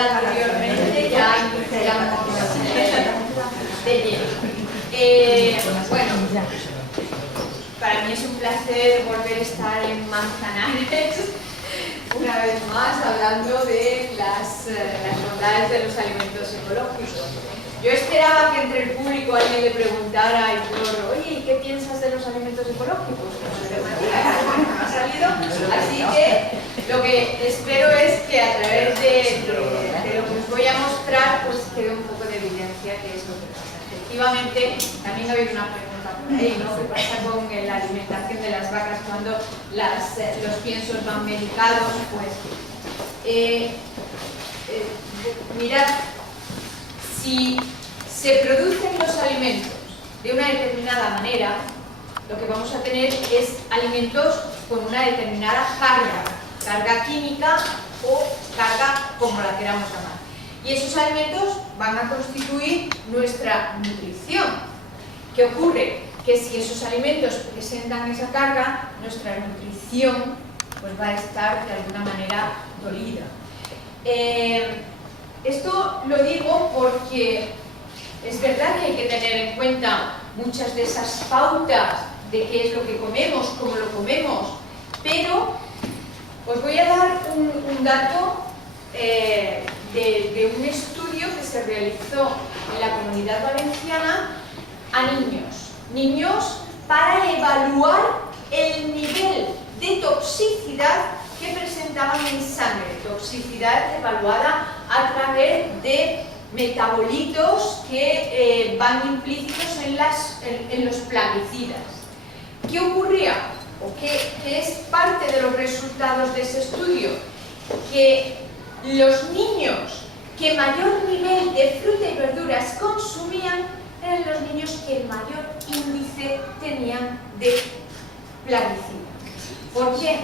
presentada anteriormente, ya iniciamos de lleno. Bueno, para mí es un placer volver a estar en Manzanares una vez más hablando de las bondades de los alimentos ecológicos. Yo esperaba que entre el público alguien le preguntara a Aitor, oye, ¿y qué piensas de los alimentos ecológicos? No ha salido, así que lo que espero es que a través de lo que os voy a mostrar pues quede un poco de evidencia que es lo que pasa. Efectivamente, también ha habido una pregunta por ahí, ¿no? ¿Qué pasa con la alimentación de las vacas cuando los piensos van medicados? Pues, mirad, si se producen los alimentos de una determinada manera, lo que vamos a tener es alimentos con una determinada carga química o carga como la queramos llamar. Y esos alimentos van a constituir nuestra nutrición. ¿Qué ocurre? Que si esos alimentos presentan esa carga, nuestra nutrición pues va a estar de alguna manera dolida. Esto lo digo porque es verdad que hay que tener en cuenta muchas de esas pautas de qué es lo que comemos, cómo lo comemos, pero os voy a dar un dato de un estudio que se realizó en la Comunidad Valenciana a niños para evaluar el nivel de toxicidad que presentaban en sangre, toxicidad evaluada a través de metabolitos que van implícitos en los plaguicidas. ¿Qué ocurría? ¿O qué es parte de los resultados de ese estudio? Que los niños que mayor nivel de fruta y verduras consumían eran los niños que el mayor índice tenían de plaguicida. ¿Por qué?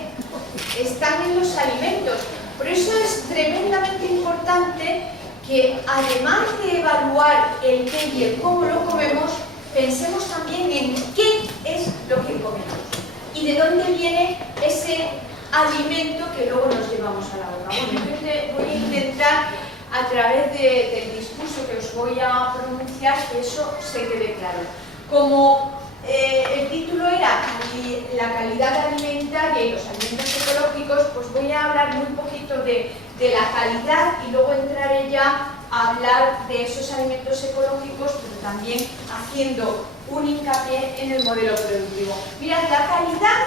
Están en los alimentos. Por eso es tremendamente importante que además de evaluar el qué y el cómo lo comemos, pensemos también en qué es lo que comemos y de dónde viene ese alimento que luego nos llevamos a la boca. Bueno, yo voy a intentar a través del discurso que os voy a pronunciar que eso se quede claro. Como el título era la calidad alimentaria y los alimentos ecológicos, pues voy a hablar muy poquito de la calidad y luego entraré ya a hablar de esos alimentos ecológicos, pero también haciendo un hincapié en el modelo productivo. Mirad, la calidad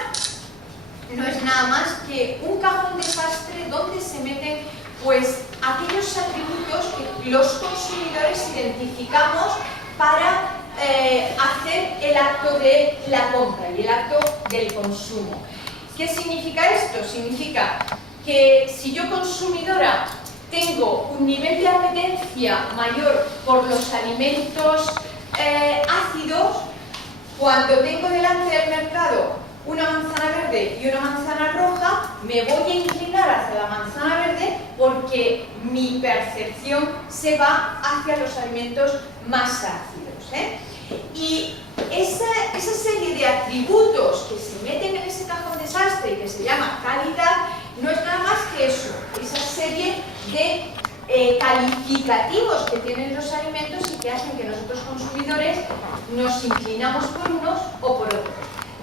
no es nada más que un cajón desastre donde se meten pues aquellos atributos que los consumidores identificamos para hacer el acto de la compra y el acto del consumo. ¿Qué significa esto? Significa que si yo consumidora tengo un nivel de apetencia mayor por los alimentos ácidos, cuando tengo delante del mercado una manzana verde y una manzana roja, me voy a inclinar hacia la manzana verde porque mi percepción se va hacia los alimentos más ácidos. Y esa serie de atributos que se meten en ese cajón desastre y que se llama calidad, no es nada más que eso, esa serie de calificativos que tienen los alimentos y que hacen que nosotros consumidores nos inclinamos por unos o por otros.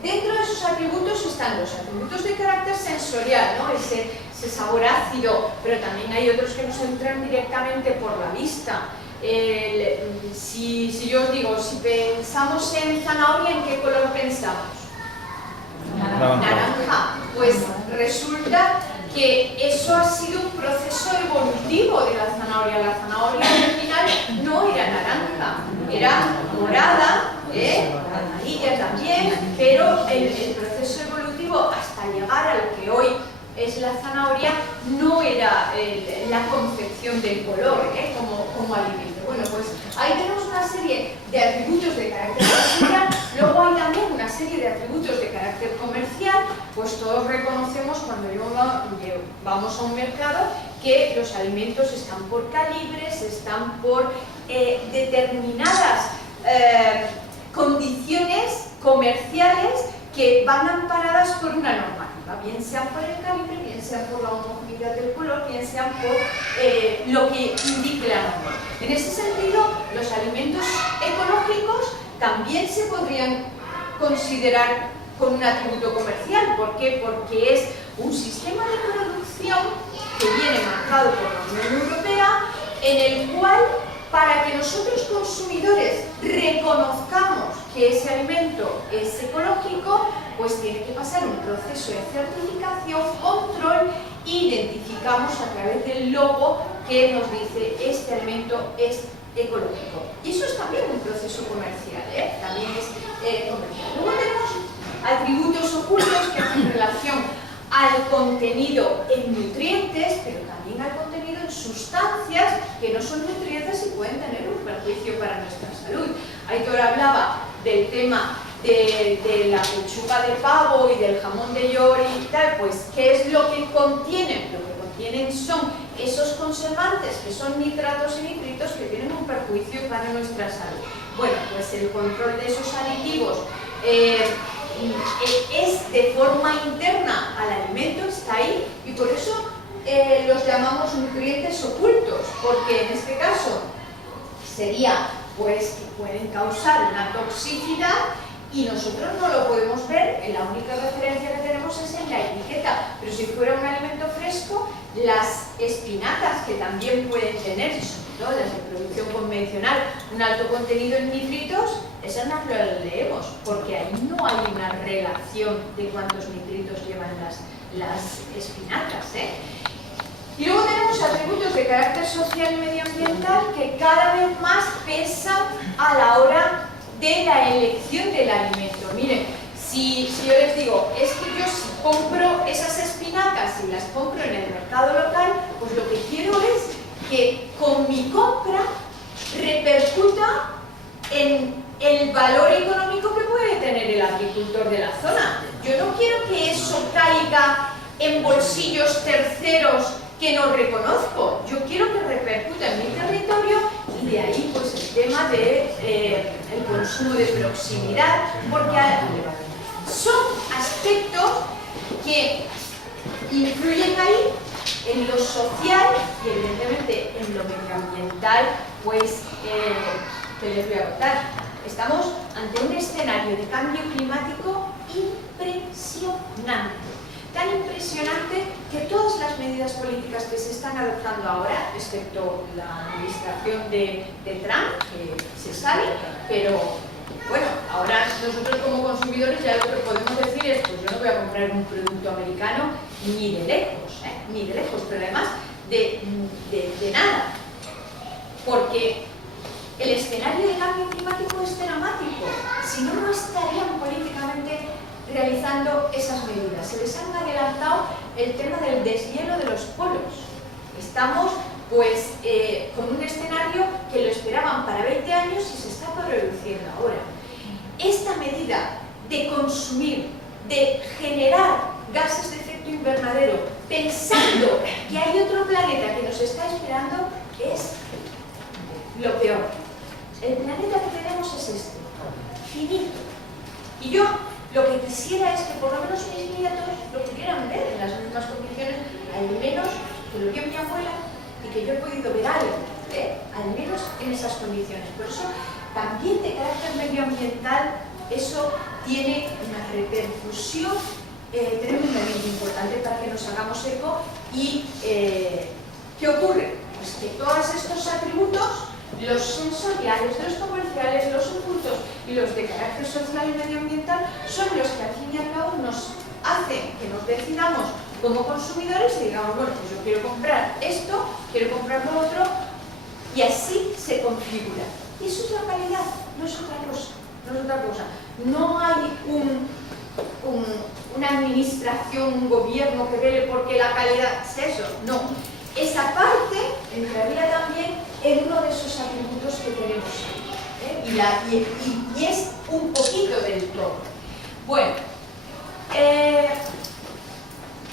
Dentro de esos atributos están los atributos de carácter sensorial, ¿no? ese sabor ácido, pero también hay otros que nos entran directamente por la vista. Si yo os digo, si pensamos en zanahoria, ¿en qué color pensamos? Naranja. Pues resulta que eso ha sido un proceso evolutivo de la zanahoria. La zanahoria original no era naranja, era morada, amarilla también, pero el proceso evolutivo hasta llegar a lo que hoy es la zanahoria no era la concepción del color como alimento. Bueno, pues ahí tenemos una serie de atributos de carácter sensorial, luego hay también una serie de atributos de carácter comercial, pues todos reconocemos cuando vamos a un mercado que los alimentos están por calibres, están por determinadas condiciones comerciales que van amparadas por una normativa, bien sea por el calibre, bien sea por la homogeneidad objetividad del color, bien sean por lo que indique la norma. En ese sentido, los alimentos ecológicos también se podrían considerar con un atributo comercial. ¿Por qué? Porque es un sistema de producción que viene marcado por la Unión Europea, en el cual, para que nosotros consumidores reconozcamos que ese alimento es ecológico, pues tiene que pasar un proceso de certificación, control, e identificamos a través del logo que nos dice este alimento es ecológico. Y eso es también un proceso comercial, también es comercial. Luego tenemos atributos ocultos que hacen relación al contenido en nutrientes, pero también al contenido en sustancias que no son nutrientes y pueden tener un perjuicio para nuestra salud. Aitor hablaba del tema de la pechuga de pavo y del jamón de york y tal. Pues ¿qué es lo que contienen? Lo que contienen son esos conservantes que son nitratos y nitritos que tienen un perjuicio para nuestra salud. Bueno, pues el control de esos aditivos es de forma interna al alimento, está ahí, y por eso los llamamos nutrientes ocultos, porque en este caso sería pues que pueden causar una toxicidad y nosotros no lo podemos ver. La única referencia que tenemos es en la etiqueta, pero si fuera un alimento fresco, las espinacas, que también pueden tener, sobre todo las de producción convencional, un alto contenido en nitritos, esas no las leemos, porque ahí no hay una relación de cuántos nitritos llevan las espinacas, Y luego tenemos atributos de carácter social y medioambiental que cada vez más pesan a la hora de la elección del alimento. Miren, si yo les digo, es que yo si compro esas espinacas y las compro en el mercado local, pues lo que quiero es que con mi compra repercuta en el valor económico que puede tener el agricultor de la zona. Yo no quiero que eso caiga en bolsillos terceros que no reconozco. Yo quiero que repercuta en mi territorio, y de ahí pues el tema de el consumo de proximidad, porque son aspectos que influyen ahí en lo social y evidentemente en lo medioambiental. Pues que les voy a contar, estamos ante un escenario de cambio climático impresionante. Tan impresionante que todas las medidas políticas que se están adoptando ahora, excepto la administración de Trump, que se sale, pero bueno, ahora nosotros como consumidores ya lo que podemos decir es, pues yo no voy a comprar un producto americano ni de lejos, pero además de nada, porque el escenario de cambio climático es dramático. Si no, no estarían políticamente realizando esas medidas. Se les han adelantado el tema del deshielo de los polos. Estamos pues con un escenario que lo esperaban para 20 años y se está produciendo ahora. Esta medida de consumir, de generar gases de efecto invernadero, pensando que hay otro planeta que nos está esperando, es lo peor. El planeta que tenemos es este, finito. Y yo lo que quisiera es que por lo menos mis nietos lo pudieran ver en las mismas condiciones, al menos que lo vio mi abuela y que yo he podido ver algo, al menos en esas condiciones. Por eso, también de carácter medioambiental, eso tiene una repercusión tremendamente importante para que nos hagamos eco. ¿Y qué ocurre? Pues que todos estos atributos, los sensoriales, los comerciales, los ocultos y los de carácter social y medioambiental, son los que al fin y al cabo nos hacen que nos decidamos como consumidores y digamos, bueno, pues yo quiero comprar esto, quiero comprar lo otro, y así se configura. Y eso es la calidad, no es otra cosa. No hay una administración, un gobierno que vele porque la calidad es eso, no. Esa parte entraría también en uno de esos atributos que tenemos ahí, y es un poquito del todo. Bueno, ¿qué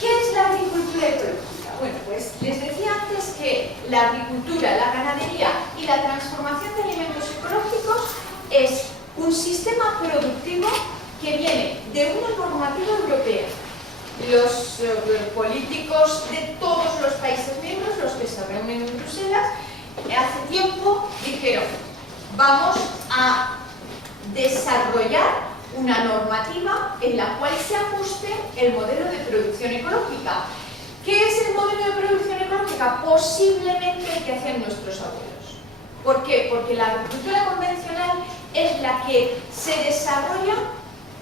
es la agricultura ecológica? Bueno, pues les decía antes que la agricultura, la ganadería y la transformación de alimentos ecológicos es un sistema productivo que viene de una normativa europea los políticos de todos los países miembros, los que se reúnen en Bruselas, hace tiempo dijeron: vamos a desarrollar una normativa en la cual se ajuste el modelo de producción ecológica. ¿Qué es el modelo de producción ecológica? Posiblemente el que hacían nuestros abuelos. ¿Por qué? Porque la agricultura convencional es la que se desarrolla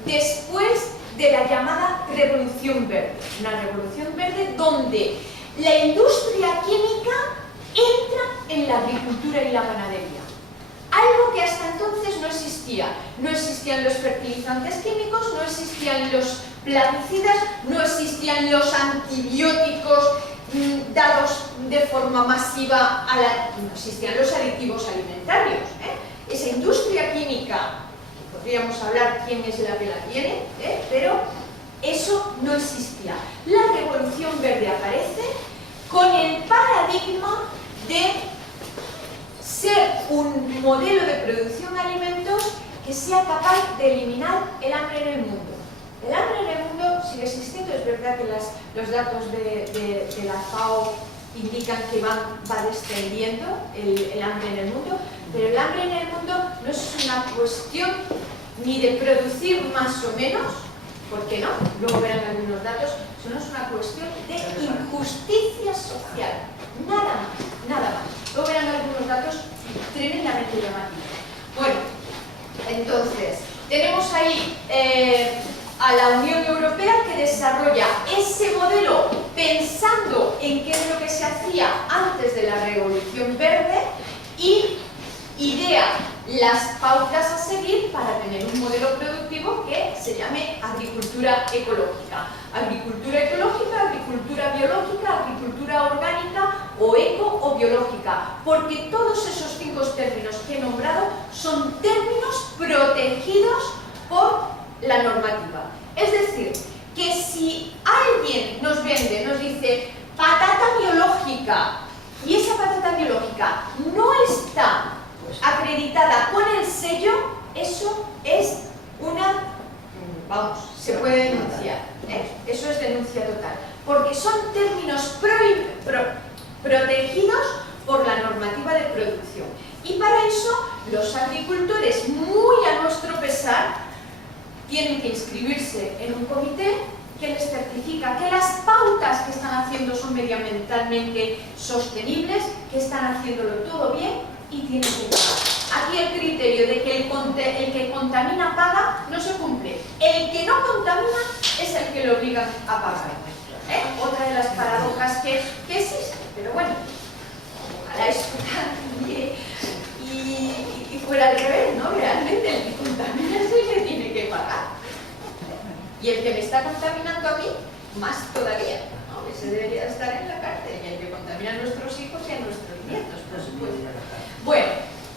después de la llamada revolución verde. Una revolución verde donde la industria química entra en la agricultura y la ganadería. Algo que hasta entonces no existía. No existían los fertilizantes químicos, no existían los plaguicidas, no existían los antibióticos dados de forma masiva no existían los aditivos alimentarios. Esa industria química, podríamos hablar quién es la que la tiene, pero eso no existía. La revolución verde aparece con el paradigma de ser un modelo de producción de alimentos que sea capaz de eliminar el hambre en el mundo. El hambre en el mundo sigue existiendo, es verdad que los datos de la FAO indican que va descendiendo el hambre en el mundo, pero el hambre en el mundo no es una cuestión ni de producir más o menos, ¿por qué no? Luego verán algunos datos, eso no es una cuestión de injusticia social, nada más, nada más. Luego verán algunos datos tremendamente llamativos. Bueno, entonces, tenemos ahí a la Unión Europea que desarrolla ese modelo pensando en qué es lo que se hacía antes de la Revolución Verde y idea las pautas a seguir para tener un modelo productivo que se llame agricultura ecológica. Agricultura ecológica, agricultura biológica, agricultura orgánica o eco o biológica, porque todos esos 5 términos que he nombrado son términos protegidos por la normativa. Es decir, que si alguien nos vende, nos dice patata biológica y esa patata biológica no está acreditada con el sello, eso es una, vamos, se puede denunciar, eso es denuncia total, porque son términos protegidos por la normativa de producción. Y para eso los agricultores, muy a nuestro pesar, tienen que inscribirse en un comité que les certifica que las pautas que están haciendo son medioambientalmente sostenibles, que están haciéndolo todo bien y tienen que pagar. Aquí el criterio de que el que contamina paga no se cumple. El que no contamina es el que lo obliga a pagar. Otra de las paradojas que existe, pero bueno, ojalá esto cambie y fuera al revés, ¿no? Realmente el que contamina es el que tiene que pagar. Y el que me está contaminando a mí, más todavía, ¿no? Ese debería estar en la cárcel, y el que contamina a nuestros hijos y a nuestros nietos, por supuesto. Bueno,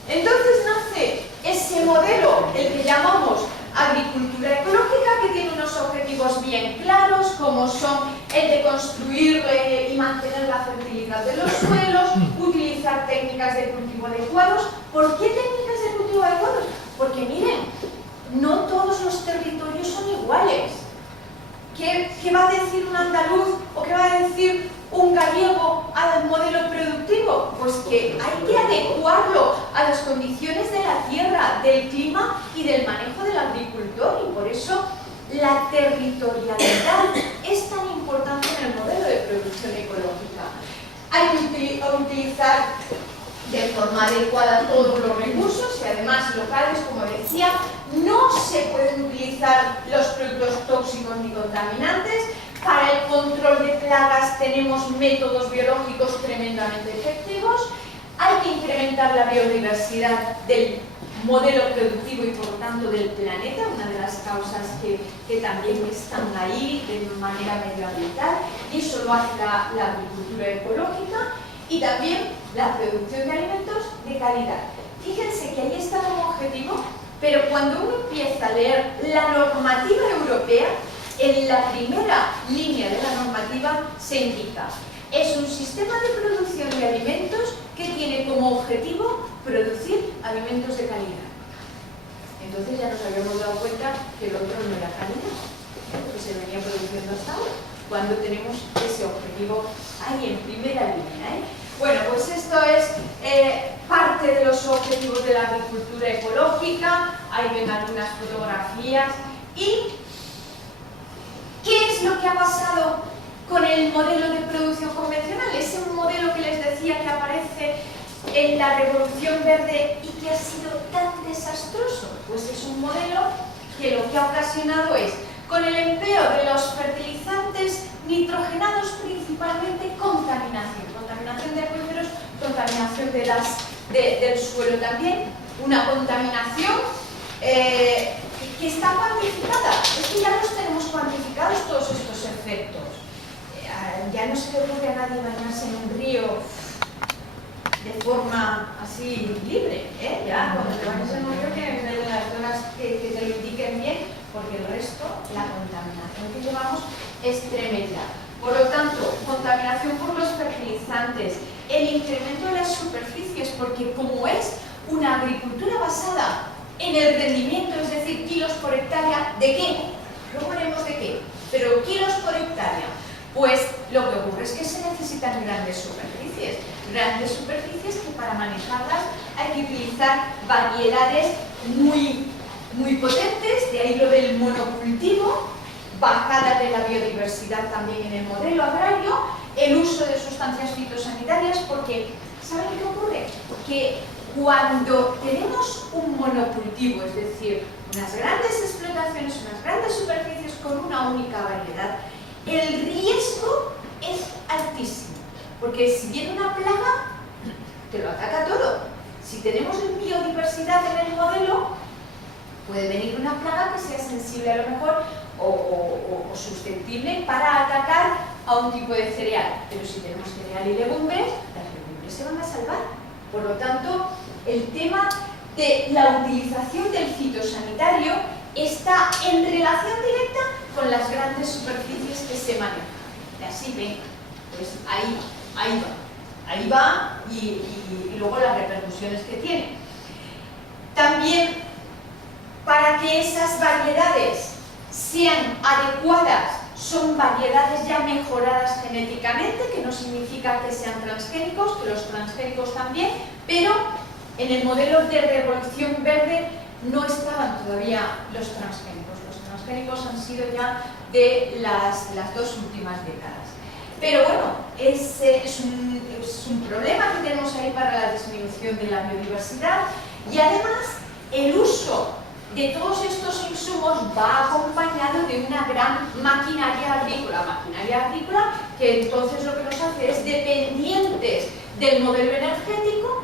entonces nace ese modelo, el que llamamos agricultura ecológica, que tiene unos objetivos bien claros, como son el de construir y mantener la fertilidad de los suelos, utilizar técnicas de cultivo adecuados. ¿Por qué técnicas de cultivo adecuados? Porque miren, no todos los territorios son iguales. ¿Qué va a decir un andaluz o qué va a decir un gallego al modelo productivo? Pues que hay que adecuarlo a las condiciones de la tierra, del clima y del manejo del agricultor, y por eso la territorialidad es tan importante en el modelo de producción ecológica. Hay que utilizar de forma adecuada todos los recursos y además locales, como decía. No se pueden utilizar los productos tóxicos ni contaminantes. Para el control de plagas tenemos métodos biológicos tremendamente efectivos. Hay que incrementar la biodiversidad del modelo productivo y por tanto del planeta, una de las causas que también están ahí de manera medioambiental, y eso lo hace la agricultura ecológica, y también la producción de alimentos de calidad. Fíjense que ahí está como objetivo, pero cuando uno empieza a leer la normativa europea, en la primera línea de la normativa se indica: es un sistema de producción de alimentos que tiene como objetivo producir alimentos de calidad. Entonces ya nos habíamos dado cuenta que lo otro no era calidad. que se venía produciendo hasta ahora, cuando tenemos ese objetivo ahí en primera línea. Bueno, pues esto es parte de los objetivos de la agricultura ecológica. Ahí ven algunas fotografías. ¿Y qué es lo que ha pasado con el modelo de producción convencional? Ese modelo que les decía que aparece en la Revolución Verde y que ha sido tan desastroso. Pues es un modelo que lo que ha ocasionado es, con el empleo de los fertilizantes nitrogenados, principalmente contaminación de acuíferos, contaminación del suelo también, una contaminación que está cuantificada. Es que ya los tenemos cuantificados todos estos efectos. Ya no se le ocurre a nadie bañarse en un río de forma así libre, ya cuando te bañas en un río tienes que ver las zonas que te lo indiquen bien, porque el resto, la contaminación que llevamos es tremenda. Por lo tanto, contaminación por los fertilizantes, el incremento de las superficies, porque como es una agricultura basada en el rendimiento, es decir, kilos por hectárea, ¿de qué? Luego veremos de qué, pero kilos por hectárea. Pues lo que ocurre es que se necesitan grandes superficies que para manejarlas hay que utilizar variedades muy potentes, de ahí lo del monocultivo, bajada de la biodiversidad también en el modelo agrario, el uso de sustancias fitosanitarias, porque ¿saben qué ocurre? Que cuando tenemos un monocultivo, es decir, unas grandes explotaciones, unas grandes superficies con una única variedad, el riesgo es altísimo, porque si viene una plaga, te lo ataca todo. Si tenemos biodiversidad en el modelo, puede venir una plaga que sea sensible a lo mejor o susceptible para atacar a un tipo de cereal. Pero si tenemos cereal y legumbres, las legumbres se van a salvar. Por lo tanto, el tema de la utilización del fitosanitario está en relación directa con las grandes superficies que se manejan. Y así ven, pues ahí va y luego las repercusiones que tiene. También, para que esas variedades sean adecuadas, son variedades ya mejoradas genéticamente, que no significa que sean transgénicos, que los transgénicos también, pero en el modelo de Revolución Verde no estaban todavía los transgénicos. Los transgénicos han sido ya de las dos últimas décadas. Pero bueno, es un problema que tenemos ahí para la disminución de la biodiversidad, y además el uso de todos estos insumos va acompañado de una gran maquinaria agrícola que entonces lo que nos hace es dependientes del modelo energético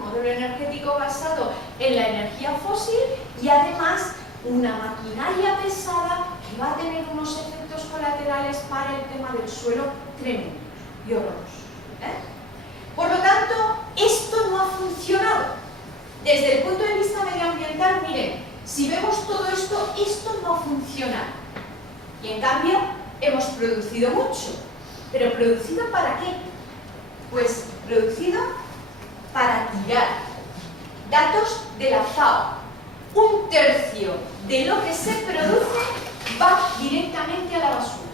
basado en la energía fósil, y además una maquinaria pesada que va a tener unos efectos colaterales para el tema del suelo tremendos y horrorosos. Por lo tanto, esto no ha funcionado. Desde el punto de vista medioambiental, miren, si vemos todo esto, esto no funciona. Y en cambio, hemos producido mucho. ¿Pero producido para qué? Pues producido para tirar. Datos de la FAO. 1/3 de lo que se produce va directamente a la basura,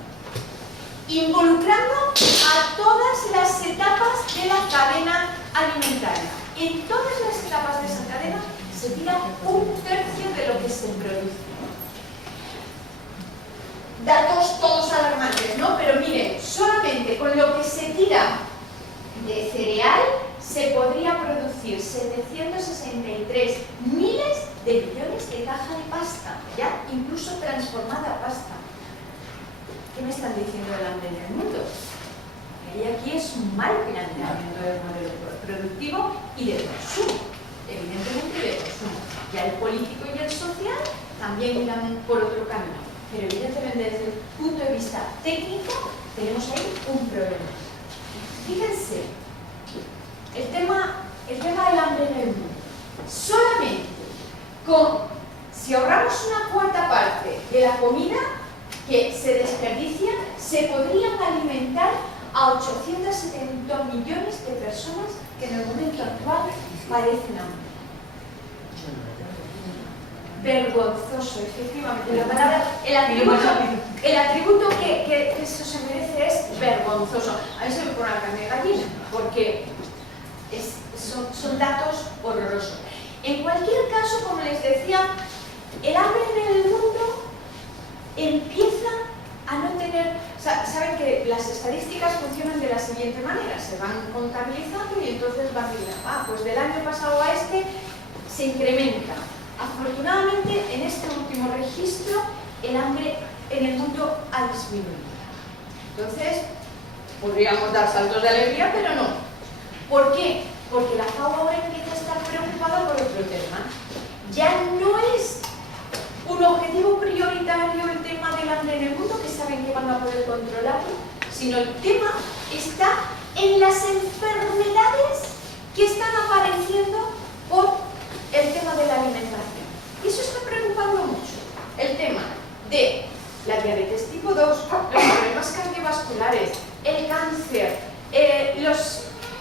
involucrando a todas las etapas de la cadena alimentaria. En todas las etapas de esa cadena se tira 1/3 de lo que se produce. Datos todos alarmantes, ¿no? Pero miren, solamente con lo que se tira de cereal se podría producir 763 miles de millones de caja de pasta, ya incluso transformada a pasta. ¿Qué me están diciendo del hambre en el mundo? Y aquí es un mal planteamiento del modelo productivo y de consumo, evidentemente de consumo. Ya el político y el social también irán por otro camino, pero evidentemente desde el punto de vista técnico tenemos ahí un problema. Fíjense, el tema del hambre en el mundo, solamente si ahorramos una cuarta parte de la comida que se desperdicia, se podrían alimentar a 870 millones de personas que en el momento actual padecen hambre. vergonzoso, efectivamente. La palabra, el atributo que eso se merece es vergonzoso. A mí se me pone la carne de gallina, porque son datos horrorosos. En cualquier caso, como les decía, el hambre en el mundo empieza a no tener... Saben que las estadísticas funcionan de la siguiente manera, se van contabilizando y entonces van diciendo, pues del año pasado a este se incrementa. Afortunadamente, en este último registro, el hambre en el mundo ha disminuido. Entonces, podríamos dar saltos de alegría, pero no. ¿Por qué? Porque la FAO ahora empieza a estar preocupada por otro tema. Ya no es un objetivo prioritario el tema del hambre en el mundo, que saben que van a poder controlarlo, sino el tema está en las enfermedades que están apareciendo por el tema de la alimentación. Y eso está preocupando mucho. El tema de la diabetes tipo 2, los problemas cardiovasculares, el cáncer,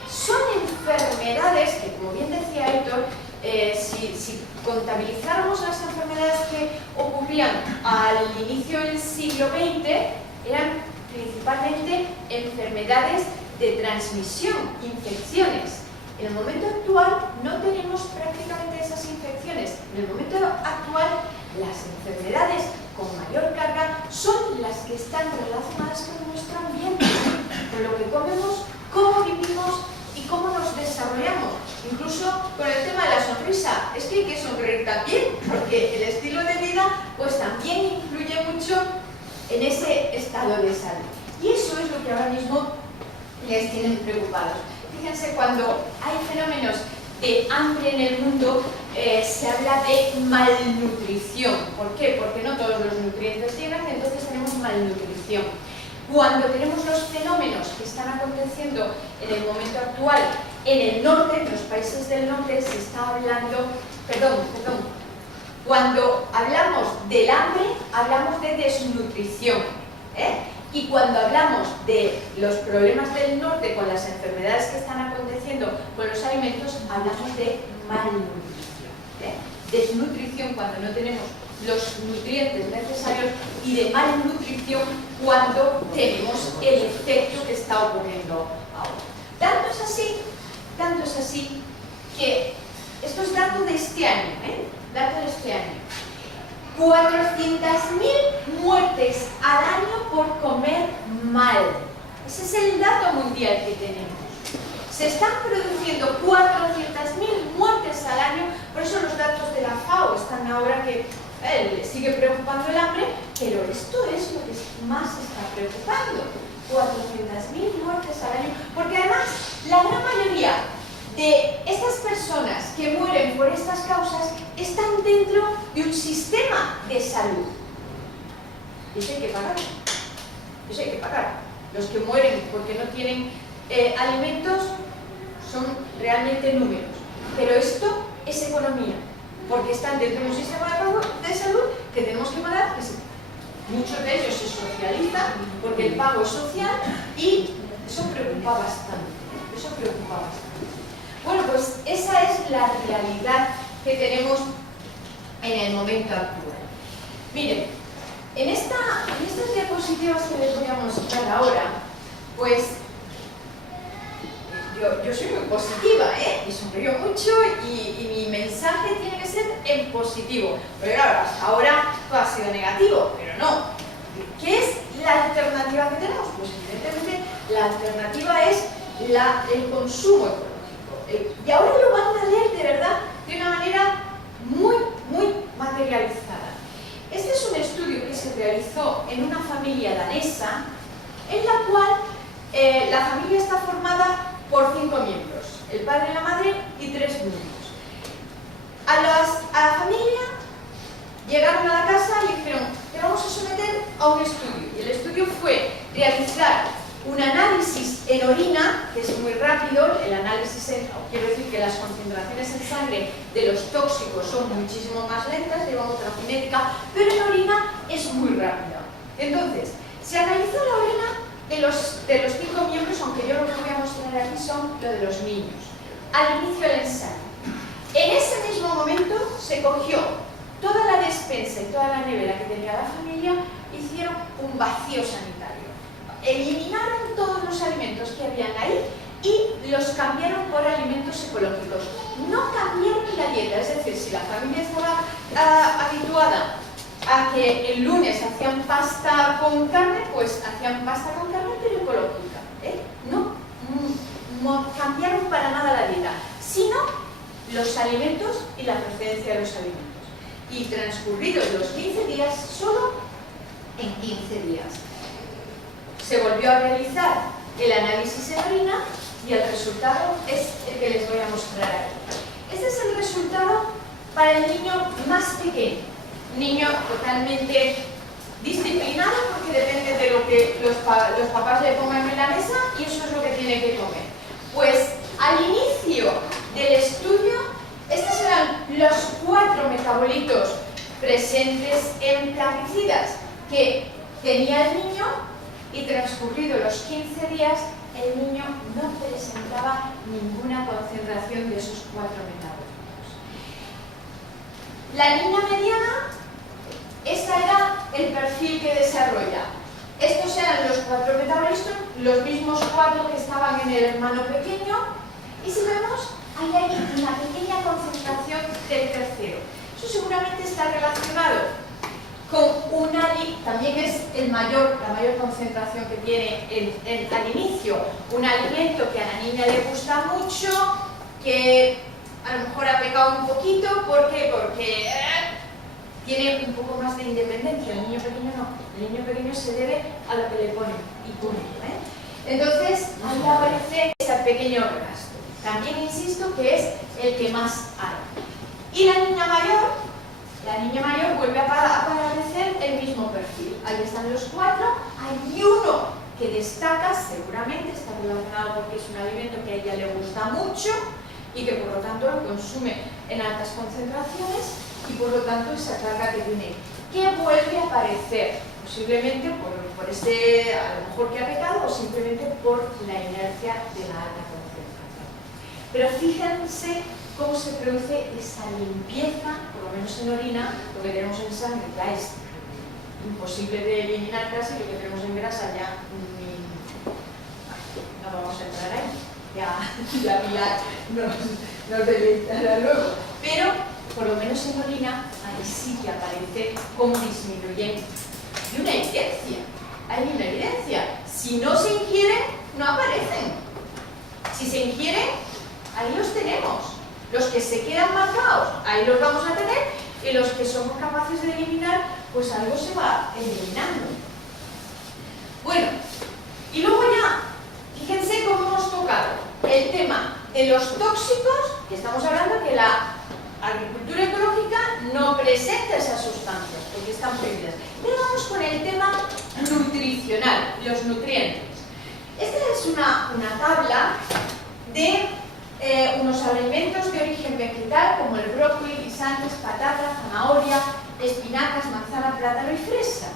son enfermedades que, como bien decía Héctor, si contabilizáramos las enfermedades que ocurrían al inicio del siglo XX, eran principalmente enfermedades de transmisión, infecciones. En el momento actual no tenemos prácticamente esas infecciones. En el momento actual, las enfermedades con mayor carga son las que están relacionadas con nuestro ambiente, con lo que comemos, cómo vivimos y cómo nos desarrollamos. Incluso con el tema de la sonrisa, es que hay que sonreír también, porque el estilo de vida pues también influye mucho en ese estado de salud. Y eso es lo que ahora mismo les tienen preocupados. Fíjense, cuando hay fenómenos de hambre en el mundo, se habla de malnutrición. ¿Por qué? Porque no todos los nutrientes llegan, entonces tenemos malnutrición. Cuando tenemos los fenómenos que están aconteciendo en el momento actual en el norte, en los países del norte, se está hablando, cuando hablamos del hambre, hablamos de desnutrición, y cuando hablamos de los problemas del norte con las enfermedades que están aconteciendo con los alimentos, hablamos de malnutrición, desnutrición cuando no tenemos los nutrientes necesarios y de malnutrición cuando tenemos el efecto que está ocurriendo ahora. Tanto es así que esto es dato de este año, dato de este año. 400.000 muertes al año por comer mal. Ese es el dato mundial que tenemos. Se están produciendo 400.000 muertes al año, por eso los datos de la FAO están ahora que sigue preocupando el hambre, pero esto es lo que más está preocupando. 400.000 muertes al año, porque además la gran mayoría de estas personas que mueren por estas causas están dentro de un sistema de salud. Y eso hay que pagar. Eso hay que pagar. Los que mueren porque no tienen alimentos son realmente números. Pero esto es economía, porque están dentro de un sistema de salud que tenemos que pagar, muchos de ellos se socializan porque el pago es social y eso preocupa bastante. Eso preocupa bastante. Bueno, pues esa es la realidad que tenemos en el momento actual. Miren, en estas diapositivas que les voy a mostrar ahora, pues yo soy muy positiva, y sonrío mucho y mi mensaje tiene que ser en positivo. Pero claro, hasta ahora todo ha sido negativo, pero no. ¿Qué es la alternativa que tenemos? Pues evidentemente la alternativa es el consumo ecológico. Y ahora lo van a leer de verdad de una manera muy, muy materializada. Este es un estudio que se realizó en una familia danesa, en la cual la familia está formada por 5 miembros, el padre, la madre y 3 niños. A la familia llegaron a la casa y dijeron: te vamos a someter a un estudio. Y el estudio fue realizar un análisis en orina, que es muy rápido. El análisis, quiero decir que las concentraciones en sangre de los tóxicos son muchísimo más lentas, llevan otra cinética, pero en orina es muy rápido. Entonces, se analizó la orina de los 5 miembros, aunque yo lo que voy a mostrar aquí son lo de los niños, al inicio del ensayo. En ese mismo momento se cogió toda la despensa y toda la nevera que tenía la familia, hicieron un vacío sanitario. Eliminaron todos los alimentos que habían ahí y los cambiaron por alimentos ecológicos. No cambiaron la dieta, es decir, si la familia estaba habituada a que el lunes hacían pasta con carne, pues hacían pasta con carne pero ecológica. No cambiaron para nada la dieta, sino los alimentos y la procedencia de los alimentos. Y transcurridos los 15 días, solo en 15 días, se volvió a realizar el análisis en orina y el resultado es el que les voy a mostrar aquí. Este es el resultado para el niño más pequeño, niño totalmente disciplinado porque depende de lo que los papás le pongan en la mesa y eso es lo que tiene que comer. Pues al inicio del estudio, estos eran los 4 metabolitos presentes en plaguicidas que tenía el niño y transcurridos los 15 días el niño no presentaba ninguna concentración de esos 4 metabolitos. La niña mediana, ese era el perfil que desarrolla. Estos eran los 4 metabolitos, los mismos 4 que estaban en el hermano pequeño, y si vemos, ahí hay una pequeña concentración del tercero. Eso seguramente está relacionado con también es la mayor concentración que tiene al inicio, un alimento que a la niña le gusta mucho, que a lo mejor ha pecado un poquito, ¿por qué? Porque tiene un poco más de independencia, el niño pequeño no, el niño pequeño se debe a lo que le ponen y ponen. Entonces, ahí aparece ese pequeño gasto. También insisto que es el que más hay. Y la niña mayor vuelve a aparecer el mismo perfil. Ahí están los 4, hay uno que destaca, seguramente está relacionado porque es un alimento que a ella le gusta mucho y que por lo tanto lo consume en altas concentraciones y por lo tanto esa carga que tiene, que vuelve a aparecer, posiblemente por ese, a lo mejor que ha pecado o simplemente por la inercia de la alta concentración. Pero fíjense cómo se produce esa limpieza, por lo menos en orina, lo que tenemos en sangre ya es imposible de eliminar casi, lo que tenemos en grasa ya no vamos a entrar ahí, ya Pilar nos deleitará luego, pero por lo menos en orina ahí sí que aparece cómo disminuyen. Y una evidencia, hay una evidencia, si no se ingieren no aparecen, si se ingieren ahí los tenemos. Los que se quedan marcados, ahí los vamos a tener, y los que somos capaces de eliminar, pues algo se va eliminando. Bueno, y luego ya, fíjense cómo hemos tocado el tema de los tóxicos, que estamos hablando que la agricultura ecológica no presenta esas sustancias, porque están prohibidas. Pero vamos con el tema nutricional, los nutrientes. Esta es una tabla de unos alimentos de origen vegetal como el brócoli, guisantes, patata, zanahoria, espinacas, manzana, plátano y fresa.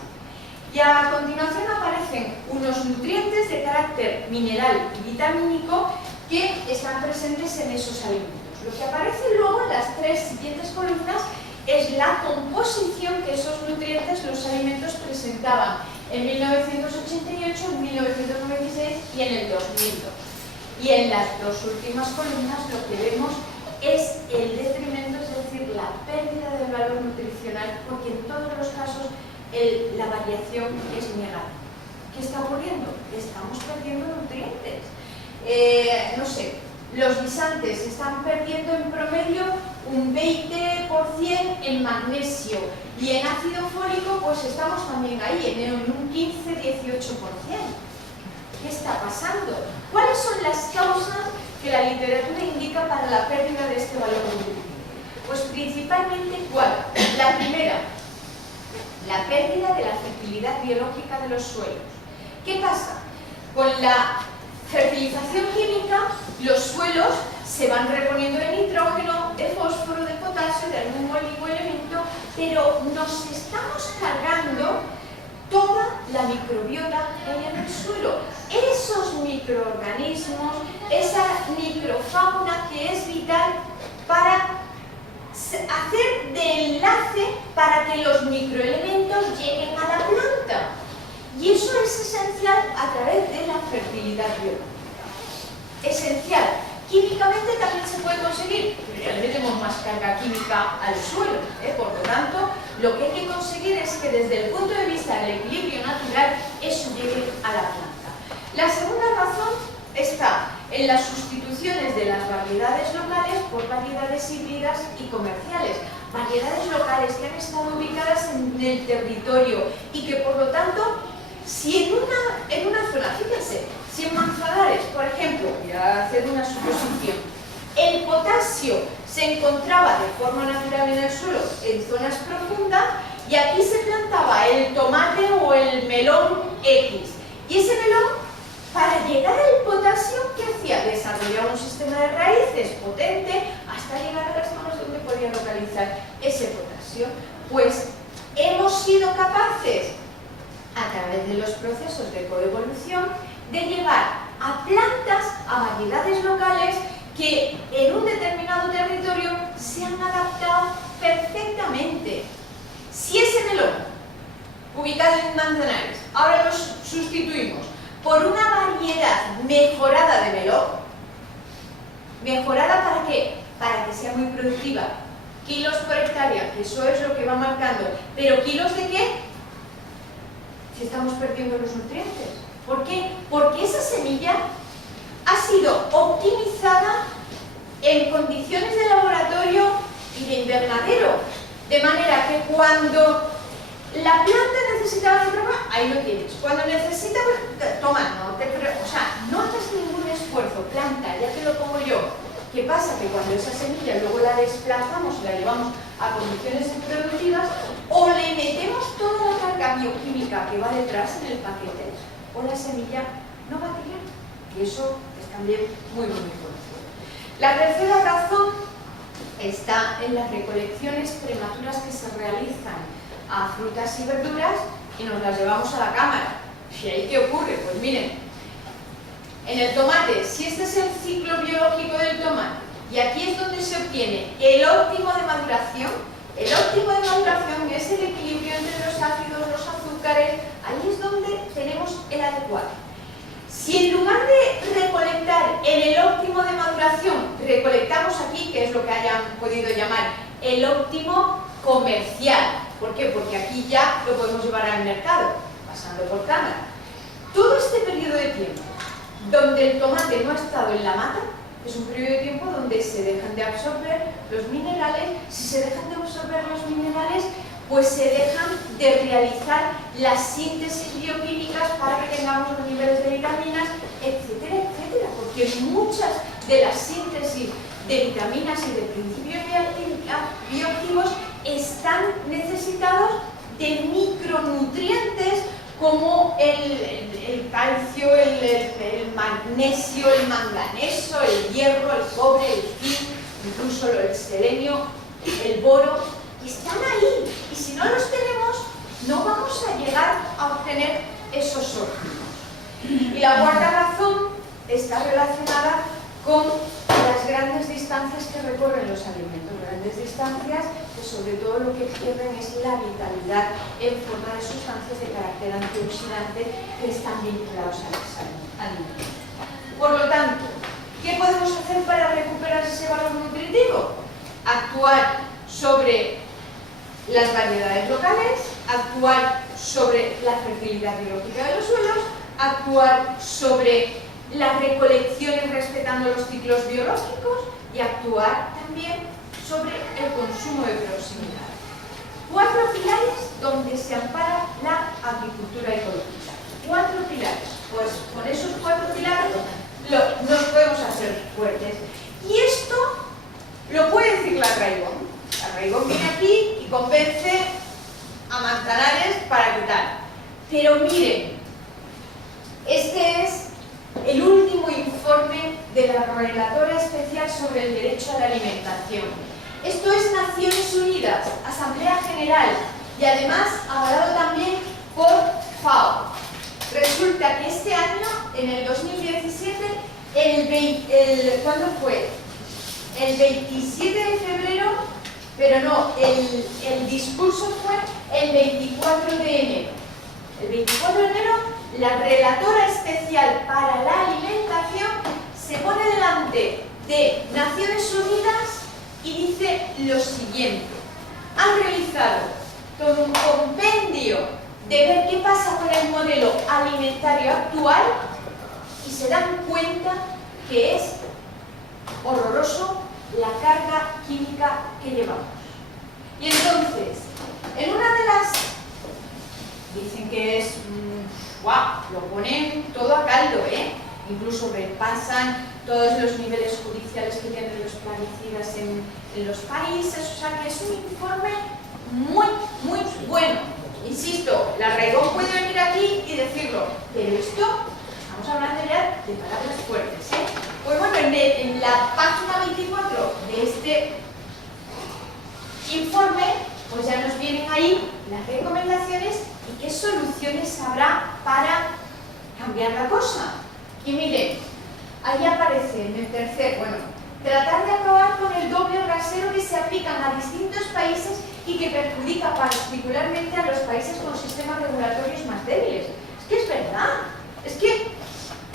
Y a continuación aparecen unos nutrientes de carácter mineral y vitamínico que están presentes en esos alimentos. Lo que aparece luego en las 3 siguientes columnas es la composición que esos nutrientes, los alimentos, presentaban en 1988, en 1996 y en el 2002. Y en las 2 últimas columnas lo que vemos es el detrimento, es decir, la pérdida del valor nutricional, porque en todos los casos la variación es negativa. ¿Qué está ocurriendo? Estamos perdiendo nutrientes. No sé, los guisantes están perdiendo en promedio un 20% en magnesio y en ácido fólico pues estamos también ahí, en un 15-18%. ¿Qué está pasando? ¿Cuáles son las causas que la literatura indica para la pérdida de este valor nutritivo? Pues principalmente, ¿cuál? La primera, la pérdida de la fertilidad biológica de los suelos. ¿Qué pasa? Con la fertilización química, los suelos se van reponiendo de nitrógeno, de fósforo, de potasio, de algún oligoelemento, pero nos estamos cargando toda la microbiota que hay en el suelo. Esos microorganismos, esa microfauna que es vital para hacer de enlace para que los microelementos lleguen a la planta. Y eso es esencial a través de la fertilidad biológica. Esencial. Químicamente también se puede conseguir, pero ya le metemos más carga química al suelo. Por lo tanto, lo que hay que conseguir es que desde el punto de vista del equilibrio natural, eso llegue a la planta. La segunda razón está en las sustituciones de las variedades locales por variedades híbridas y comerciales. Variedades locales que han estado ubicadas en el territorio y que, por lo tanto, si en una zona, fíjense, si en Manzanares, por ejemplo, voy a hacer una suposición, el potasio se encontraba de forma natural en el suelo en zonas profundas y aquí se plantaba el tomate o el melón X. Y ese melón, para llegar al potasio, ¿qué hacía? Desarrollaba un sistema de raíces potente hasta llegar a las zonas donde podía localizar ese potasio. Pues hemos sido capaces, a través de los procesos de coevolución, de llevar a plantas, a variedades locales que en un determinado territorio se han adaptado perfectamente. Si ese melón, ubicado en Manzanares, ahora lo sustituimos por una variedad mejorada de melón, ¿mejorada para qué? Para que sea muy productiva. Kilos por hectárea, que eso es lo que va marcando. ¿Pero kilos de qué? Si estamos perdiendo los nutrientes. ¿Por qué? Porque esa semilla ha sido optimizada en condiciones de laboratorio y de invernadero. De manera que cuando la planta necesitaba un programa, ahí lo tienes. Cuando necesita, pues, toma, no haces ningún esfuerzo, planta, ya te lo pongo yo. ¿Qué pasa? Que cuando esa semilla luego la desplazamos y la llevamos a condiciones productivas, o le metemos toda la carga bioquímica que va detrás en el paquete, o la semilla no va a tirar. Y eso es también muy conocido. La tercera razón está en las recolecciones prematuras que se realizan a frutas y verduras y nos las llevamos a la cámara. ¿Y ahí qué ocurre? Pues miren, en el tomate, si este es el ciclo biológico del tomate, y aquí es donde se obtiene el óptimo de maduración, el óptimo de maduración es el equilibrio entre los ácidos, los azúcares, ahí es donde tenemos el adecuado. Si en lugar de recolectar en el óptimo de maduración, recolectamos aquí, que es lo que hayan podido llamar el óptimo comercial. ¿Por qué? Porque aquí ya lo podemos llevar al mercado, pasando por cámara. Todo este periodo de tiempo, donde el tomate no ha estado en la mata, es un periodo de tiempo donde se dejan de absorber los minerales. Si se dejan de absorber los minerales, pues se dejan de realizar las síntesis bioquímicas para que tengamos los niveles de vitaminas, etcétera, etcétera. Porque muchas de las síntesis de vitaminas y de principios bioactivos están necesitados de micronutrientes como el calcio, el magnesio, el manganeso, el hierro, el cobre, el zinc, incluso el selenio, el boro, están ahí. Y si no los tenemos, no vamos a llegar a obtener esos óptimos. Y la cuarta razón está relacionada con las grandes distancias que recorren los alimentos. Grandes distancias que sobre todo lo que pierden es la vitalidad en forma de sustancias de carácter antioxidante que están vinculados a los alimentos. Por lo tanto, ¿qué podemos hacer para recuperar ese valor nutritivo? Actuar sobre las variedades locales, actuar sobre la fertilidad biológica de los suelos, actuar sobre las recolecciones respetando los ciclos biológicos y actuar también sobre el consumo de proximidad. 4 pilares donde se ampara la agricultura ecológica. 4 pilares. Pues con esos 4 pilares nos podemos hacer fuertes. Y esto lo puede decir la Raibón. La Raibón viene aquí y convence a Manzanares para que tal. Pero miren, este es el último informe de la Relatora Especial sobre el Derecho a la Alimentación. Esto es Naciones Unidas, Asamblea General, y además avalado también por FAO. Resulta que este año, en el 2017, ¿cuándo fue? El 27 de febrero, pero no, el discurso fue el 24 de enero. El 24 de enero, la relatora especial para la alimentación se pone delante de Naciones Unidas y dice lo siguiente: han realizado todo un compendio de ver qué pasa con el modelo alimentario actual y se dan cuenta que es horroroso la carga química que llevamos. Y entonces, en una de las... dicen que es... ¡guau! Lo ponen todo a caldo, ¿eh? Incluso repasan todos los niveles judiciales que tienen los plaguicidas en los países, o sea que es un informe muy, muy bueno. Insisto, la Raigón puede venir aquí y decirlo, pero esto, estamos hablando ya de palabras fuertes, ¿eh? Pues bueno, en la página 24 de este informe, pues ya nos vienen ahí las recomendaciones y qué soluciones habrá para cambiar la cosa. Y miren, ahí aparece en el tercer, bueno, tratar de acabar con el doble rasero que se aplican a distintos países y que perjudica particularmente a los países con sistemas regulatorios más débiles. Es que es verdad. Es que,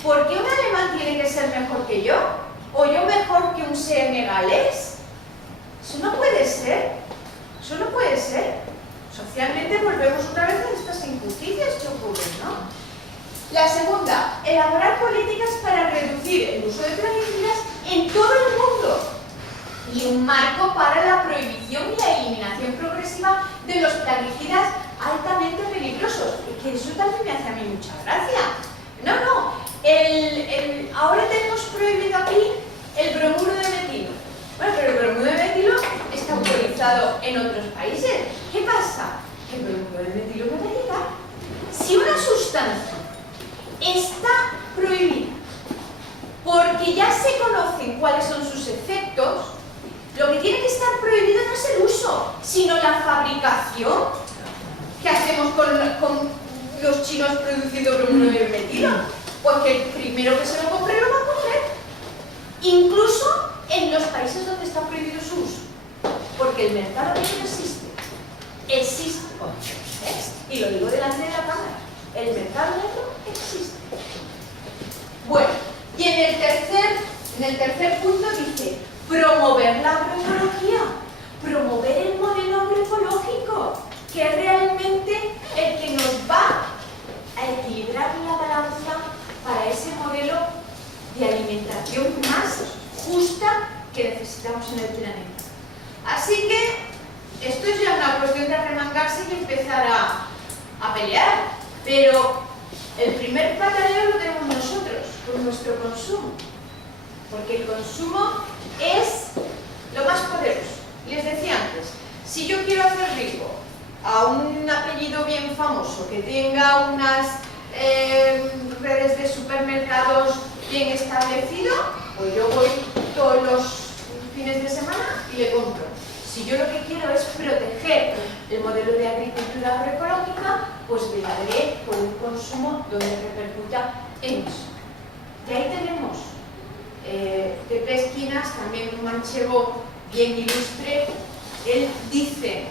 ¿por qué un alemán tiene que ser mejor que yo? ¿O yo mejor que un senegalés? Eso no puede ser. Eso no puede ser. Socialmente volvemos otra vez a estas injusticias que ocurren, ¿no? La segunda, elaborar políticas para reducir el uso de plaguicidas en todo el mundo y un marco para la prohibición y la eliminación progresiva de los plaguicidas altamente peligrosos. Es que eso también me hace a mí mucha gracia. No, ahora tenemos prohibido aquí el bromuro de metilo. Bueno, pero el bromuro de metilo está autorizado en otros países. ¿Qué pasa? El bromuro de metilo no va a llegar. Si una sustancia está prohibida porque ya se conocen cuáles son sus efectos, lo que tiene que estar prohibido no es el uso, sino la fabricación. ¿Qué hacemos con los chinos produciendo bromuro de metilo? Pues que el primero que se lo compre lo va a coger. Incluso en los países donde está prohibido su uso. Porque el mercado negro existe. Existe. ¿Eh? Y lo digo delante de la cámara. El mercado negro existe. Bueno, y en el tercer punto dice promover la agroecología, promover el modelo agroecológico, que es realmente el que nos va a equilibrar la balanza para ese modelo de alimentación más justa que necesitamos en el planeta. Así que esto es ya una cuestión de arremangarse y empezar a pelear, pero el primer pataleo lo tenemos nosotros, con nuestro consumo, porque el consumo es lo más poderoso. Les decía antes, si yo quiero hacer rico a un apellido bien famoso, que tenga unas redes de supermercados bien establecido, pues yo voy todos los fines de semana y le compro. Si yo lo que quiero es proteger el modelo de agricultura agroecológica, pues le daré por un consumo donde repercuta en eso. Y ahí tenemos Pepe Esquinas, también un manchego bien ilustre. Él dice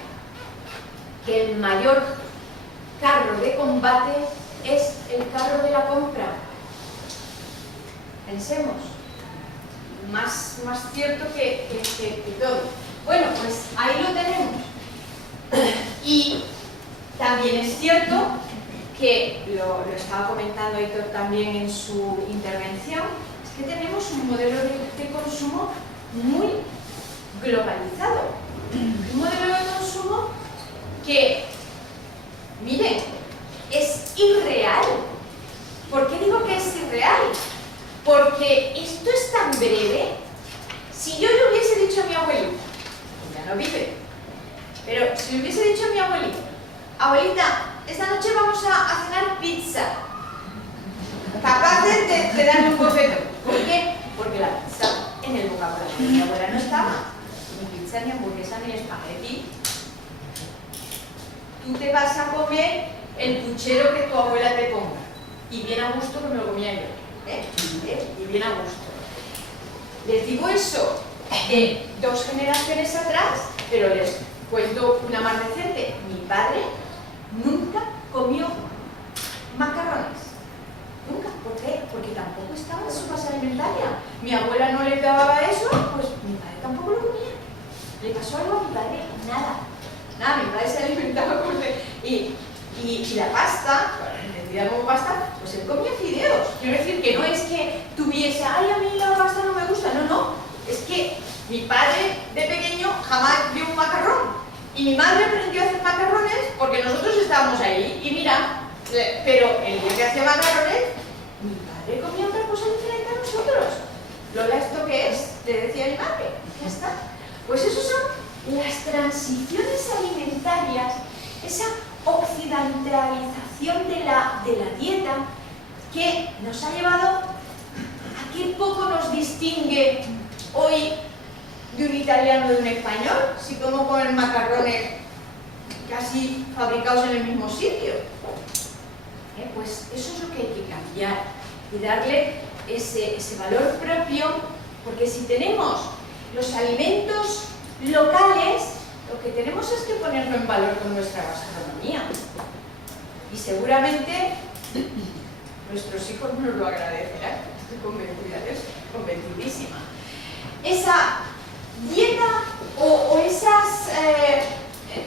que el mayor carro de combate es el carro de la compra. Pensemos, más cierto que todo. Bueno, pues ahí lo tenemos. Y también es cierto que, lo estaba comentando Aitor también en su intervención, es que tenemos un modelo de consumo muy globalizado. Un modelo de consumo que, miren, es irreal. ¿Por qué digo que es irreal? Porque esto es tan breve. Si yo le hubiese dicho a mi abuelita, ya no vive, pero si le hubiese dicho a mi abuelita, abuelita, esta noche vamos a cenar pizza, capaces de darle un bofetón. ¿Por qué? Porque la pizza en el vocabulario de mi abuela no estaba. Ni pizza, ni hamburguesa, ni espagueti. Tú te vas a comer el puchero que tu abuela te ponga. Y bien a gusto que me lo comía yo. Y bien a gusto. Les digo eso, que 2 generaciones atrás, pero les cuento una más reciente. Mi padre nunca comió macarrones. Nunca. ¿Por qué? Porque tampoco estaba en su base alimentaria. Mi abuela no le daba eso, pues mi padre tampoco lo comía. ¿Le pasó algo a mi padre? Nada. Nada, mi padre se alimentaba con... Y la pasta, entendida como pasta, pues él comía fideos. Quiero decir que no es que tuviese, ay, a mí la pasta no me gusta. No, no. Es que mi padre de pequeño jamás vio un macarrón. Y mi madre aprendió a hacer macarrones porque nosotros estábamos ahí. Y mira, pero el día que hacía macarrones, mi padre comía otra cosa diferente a nosotros. Lola, ¿esto qué es? Le decía mi madre. Ya está. Pues eso son las transiciones alimentarias, esa occidentalización de la dieta que nos ha llevado a que poco nos distingue hoy de un italiano de un español, si como comen macarrones casi fabricados en el mismo sitio. Pues eso es lo que hay que cambiar y darle ese valor propio, porque si tenemos los alimentos locales, lo que tenemos es que ponerlo en valor con nuestra gastronomía. Y seguramente nuestros hijos nos lo agradecerán. Estoy convencida de eso, convencidísima. Esa dieta o esas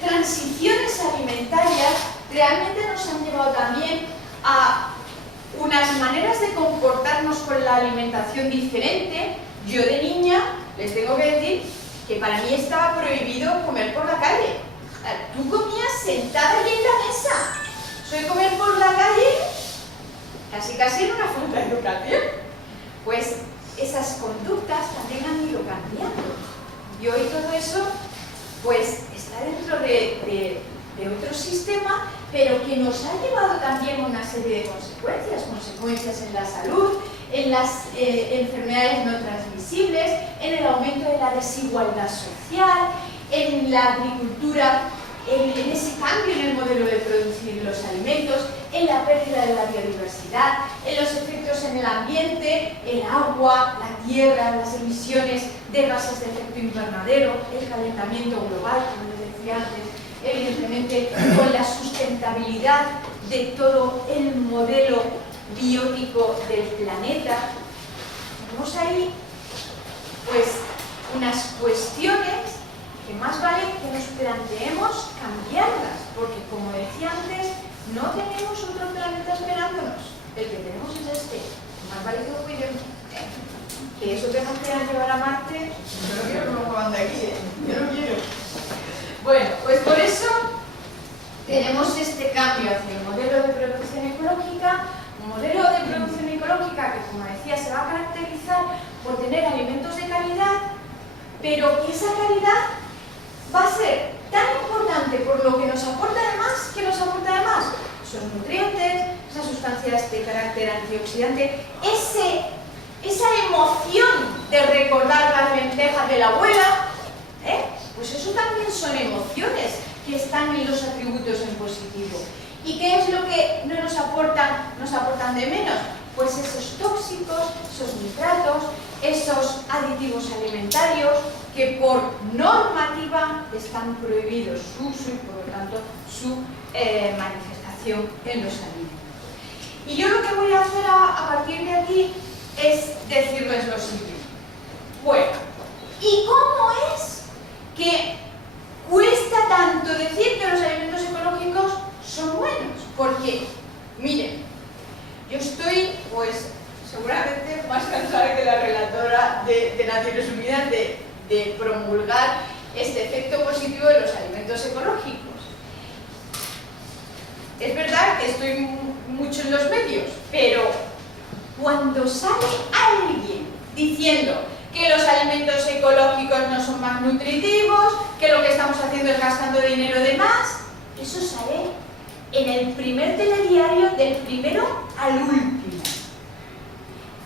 transiciones alimentarias realmente nos han llevado también a unas maneras de comportarnos con la alimentación diferente. Yo de niña les tengo que decir que para mí estaba prohibido comer por la calle. Tú comías sentada allí en la mesa. Soy comer por la calle casi era una falta de educación. Pues esas conductas también han ido cambiando. Y hoy todo eso pues está dentro de otro sistema, pero que nos ha llevado también a una serie de consecuencias en la salud, en las enfermedades no transmisibles, en el aumento de la desigualdad social, en la agricultura, en ese cambio en el modelo de producir los alimentos, en la pérdida de la biodiversidad, en los efectos en el ambiente, el agua, la tierra, las emisiones de gases de efecto invernadero, el calentamiento global, como les decía antes, evidentemente con la sustentabilidad de todo el modelo biótico del planeta. Tenemos ahí pues unas cuestiones que más vale que nos planteemos cambiarlas, porque como decía antes, no tenemos otro planeta esperándonos, el que tenemos es este. Más vale que lo cuidemos. Que eso que nos quieran llevar a Marte, yo no quiero que me muevan de aquí, yo no quiero. Bueno, pues por eso tenemos este cambio hacia el modelo de producción ecológica, un modelo de producción ecológica que, como decía, se va a caracterizar por tener alimentos de calidad, pero que esa calidad va a ser tan importante por lo que nos aporta además, que nos aporta además esos nutrientes, esas sustancias de carácter antioxidante, esa emoción de recordar las lentejas de la abuela, pues eso también son emociones que están en los atributos en positivo. ¿Y qué es lo que no nos aportan de menos? Pues esos tóxicos, esos nitratos, esos aditivos alimentarios que por normativa están prohibidos su uso y por lo tanto su manifestación en los alimentos. Y yo lo que voy a hacer a partir de aquí es decirles lo siguiente. Bueno, ¿y cómo es que cuesta tanto decir que los alimentos ecológicos son buenos? Porque, miren, yo estoy, pues, seguramente más cansada que la relatora de Naciones Unidas de promulgar este efecto positivo de los alimentos ecológicos. Es verdad que estoy mucho en los medios, pero cuando sale alguien diciendo que los alimentos ecológicos no son más nutritivos, que lo que estamos haciendo es gastando dinero de más, eso sale en el primer telediario del primero al último.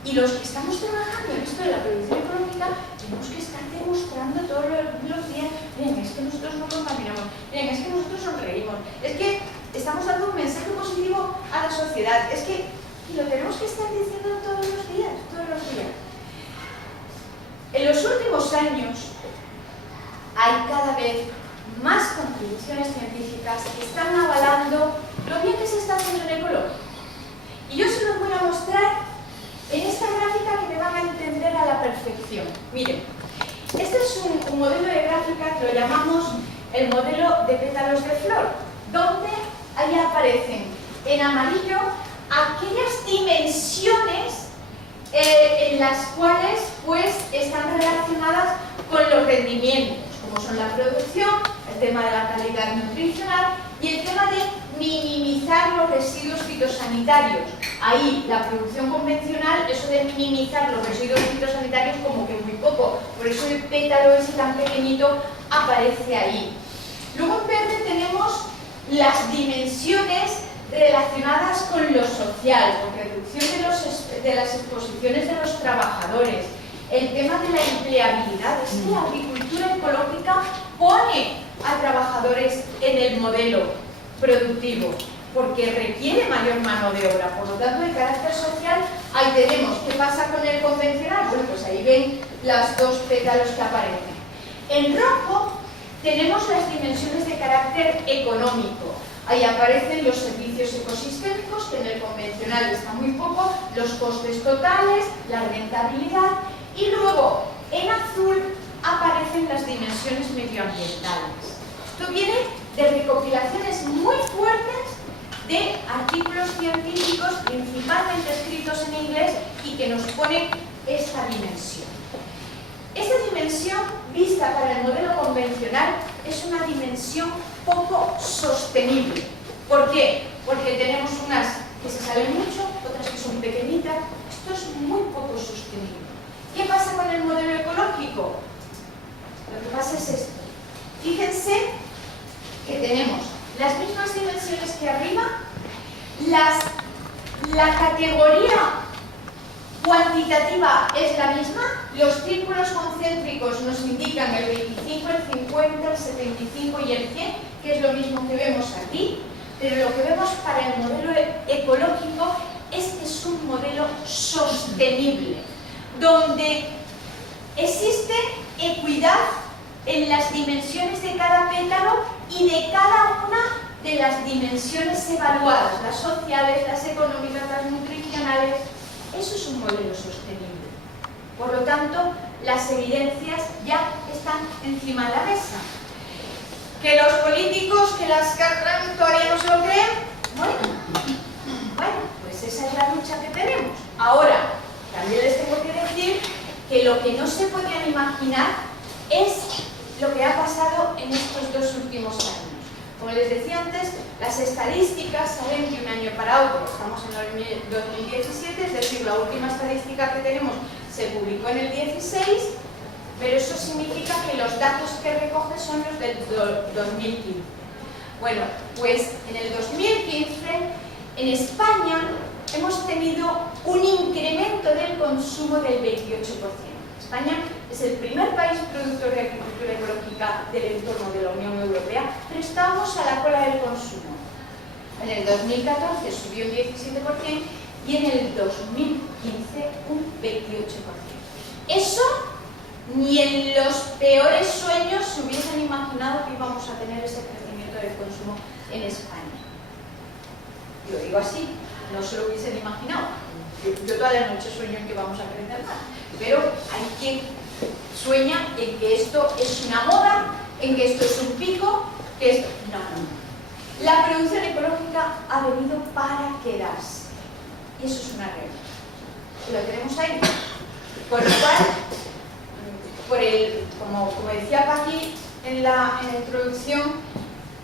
Y los que estamos trabajando en esto de la producción ecológica tenemos que estar demostrando todos los días, miren, es que nosotros no contaminamos, miren, es que nosotros sonreímos, es que estamos dando un mensaje positivo a la sociedad, es que y lo tenemos que estar diciendo todos los días, todos los días. En los últimos años, cada vez más contribuciones científicas que están avalando lo bien que se está haciendo en ecológico. Y yo se los voy a mostrar en esta gráfica que me van a entender a la perfección. Miren, este es un modelo de gráfica que lo llamamos el modelo de pétalos de flor, donde ahí aparecen en amarillo aquellas dimensiones en las cuales pues están relacionadas con los rendimientos, como son la producción, el tema de la calidad nutricional y el tema de minimizar los residuos fitosanitarios. Ahí, la producción convencional, eso de minimizar los residuos fitosanitarios como que muy poco, por eso el pétalo ese tan pequeñito aparece ahí. Luego en verde tenemos las dimensiones relacionadas con lo social, con reducción de las exposiciones de los trabajadores, el tema de la empleabilidad. Es que la agricultura ecológica pone a trabajadores en el modelo productivo, porque requiere mayor mano de obra. Por lo tanto, de carácter social, ahí tenemos. ¿Qué pasa con el convencional? Bueno, pues ahí ven las dos pétalos que aparecen. En rojo tenemos las dimensiones de carácter económico. Ahí aparecen los servicios ecosistémicos, que en el convencional está muy poco, los costes totales, la rentabilidad, y luego en azul aparecen las dimensiones medioambientales. Esto viene de recopilaciones muy fuertes de artículos científicos, principalmente escritos en inglés, y que nos ponen esta dimensión. Esta dimensión, vista para el modelo convencional, es una dimensión poco sostenible. ¿Por qué? Porque tenemos unas que se salen mucho, otras que son pequeñitas. Esto es muy poco sostenible. ¿Qué pasa con el modelo ecológico? Lo que pasa es esto. Fíjense que tenemos las mismas dimensiones que arriba, la categoría cuantitativa es la misma, los círculos concéntricos nos indican el 25, el 50, el 75 y el 100, que es lo mismo que vemos aquí, pero lo que vemos para el modelo ecológico es que es un modelo sostenible, donde existe equidad en las dimensiones de cada pétalo y de cada una de las dimensiones evaluadas, las sociales, las económicas, las nutricionales. Eso es un modelo sostenible. Por lo tanto, las evidencias ya están encima de la mesa. ¿Que los políticos, que las cartas todavía no se lo creen? Bueno, pues esa es la lucha que tenemos. Ahora, también les tengo que decir que lo que no se podían imaginar es lo que ha pasado en estos 2 últimos años. Como les decía antes, las estadísticas saben que un año para otro, estamos en el 2017, es decir, la última estadística que tenemos se publicó en el 16, pero eso significa que los datos que recoge son los del 2015. Bueno, pues en el 2015, en España, hemos tenido un incremento del consumo del 28%. España es el primer país productor de agricultura ecológica del entorno de la Unión Europea, pero estamos a la cola del consumo. En el 2014 subió un 17% y en el 2015 un 28%. Eso ni en los peores sueños se hubiesen imaginado que íbamos a tener ese crecimiento del consumo en España. Yo digo así, no se lo hubiesen imaginado. Yo toda la noche sueño en que vamos a crecer más, pero hay quien sueña en que esto es una moda, en que esto es un pico, que esto... No. La producción ecológica ha venido para quedarse. Y eso es una regla. Lo tenemos ahí. Con lo cual, como decía Paqui en la introducción,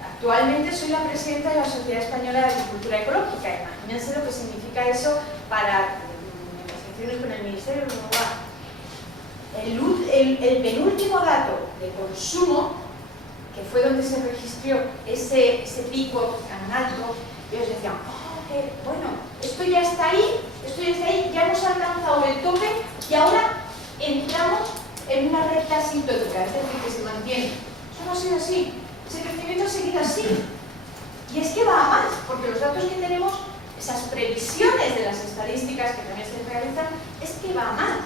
actualmente soy la presidenta de la Sociedad Española de Agricultura Ecológica. Imagínense lo que significa eso para negociaciones con el Ministerio de Agricultura. El penúltimo dato de consumo, que fue donde se registró ese pico tan alto, ellos decían, bueno, esto ya está ahí, ya hemos alcanzado el tope y ahora entramos en una recta asintótica, es decir, que se mantiene. Eso no ha sido así. Ese crecimiento ha seguido así. Y es que va a más, porque los datos que tenemos, esas previsiones de las estadísticas que también se realizan, es que va a más.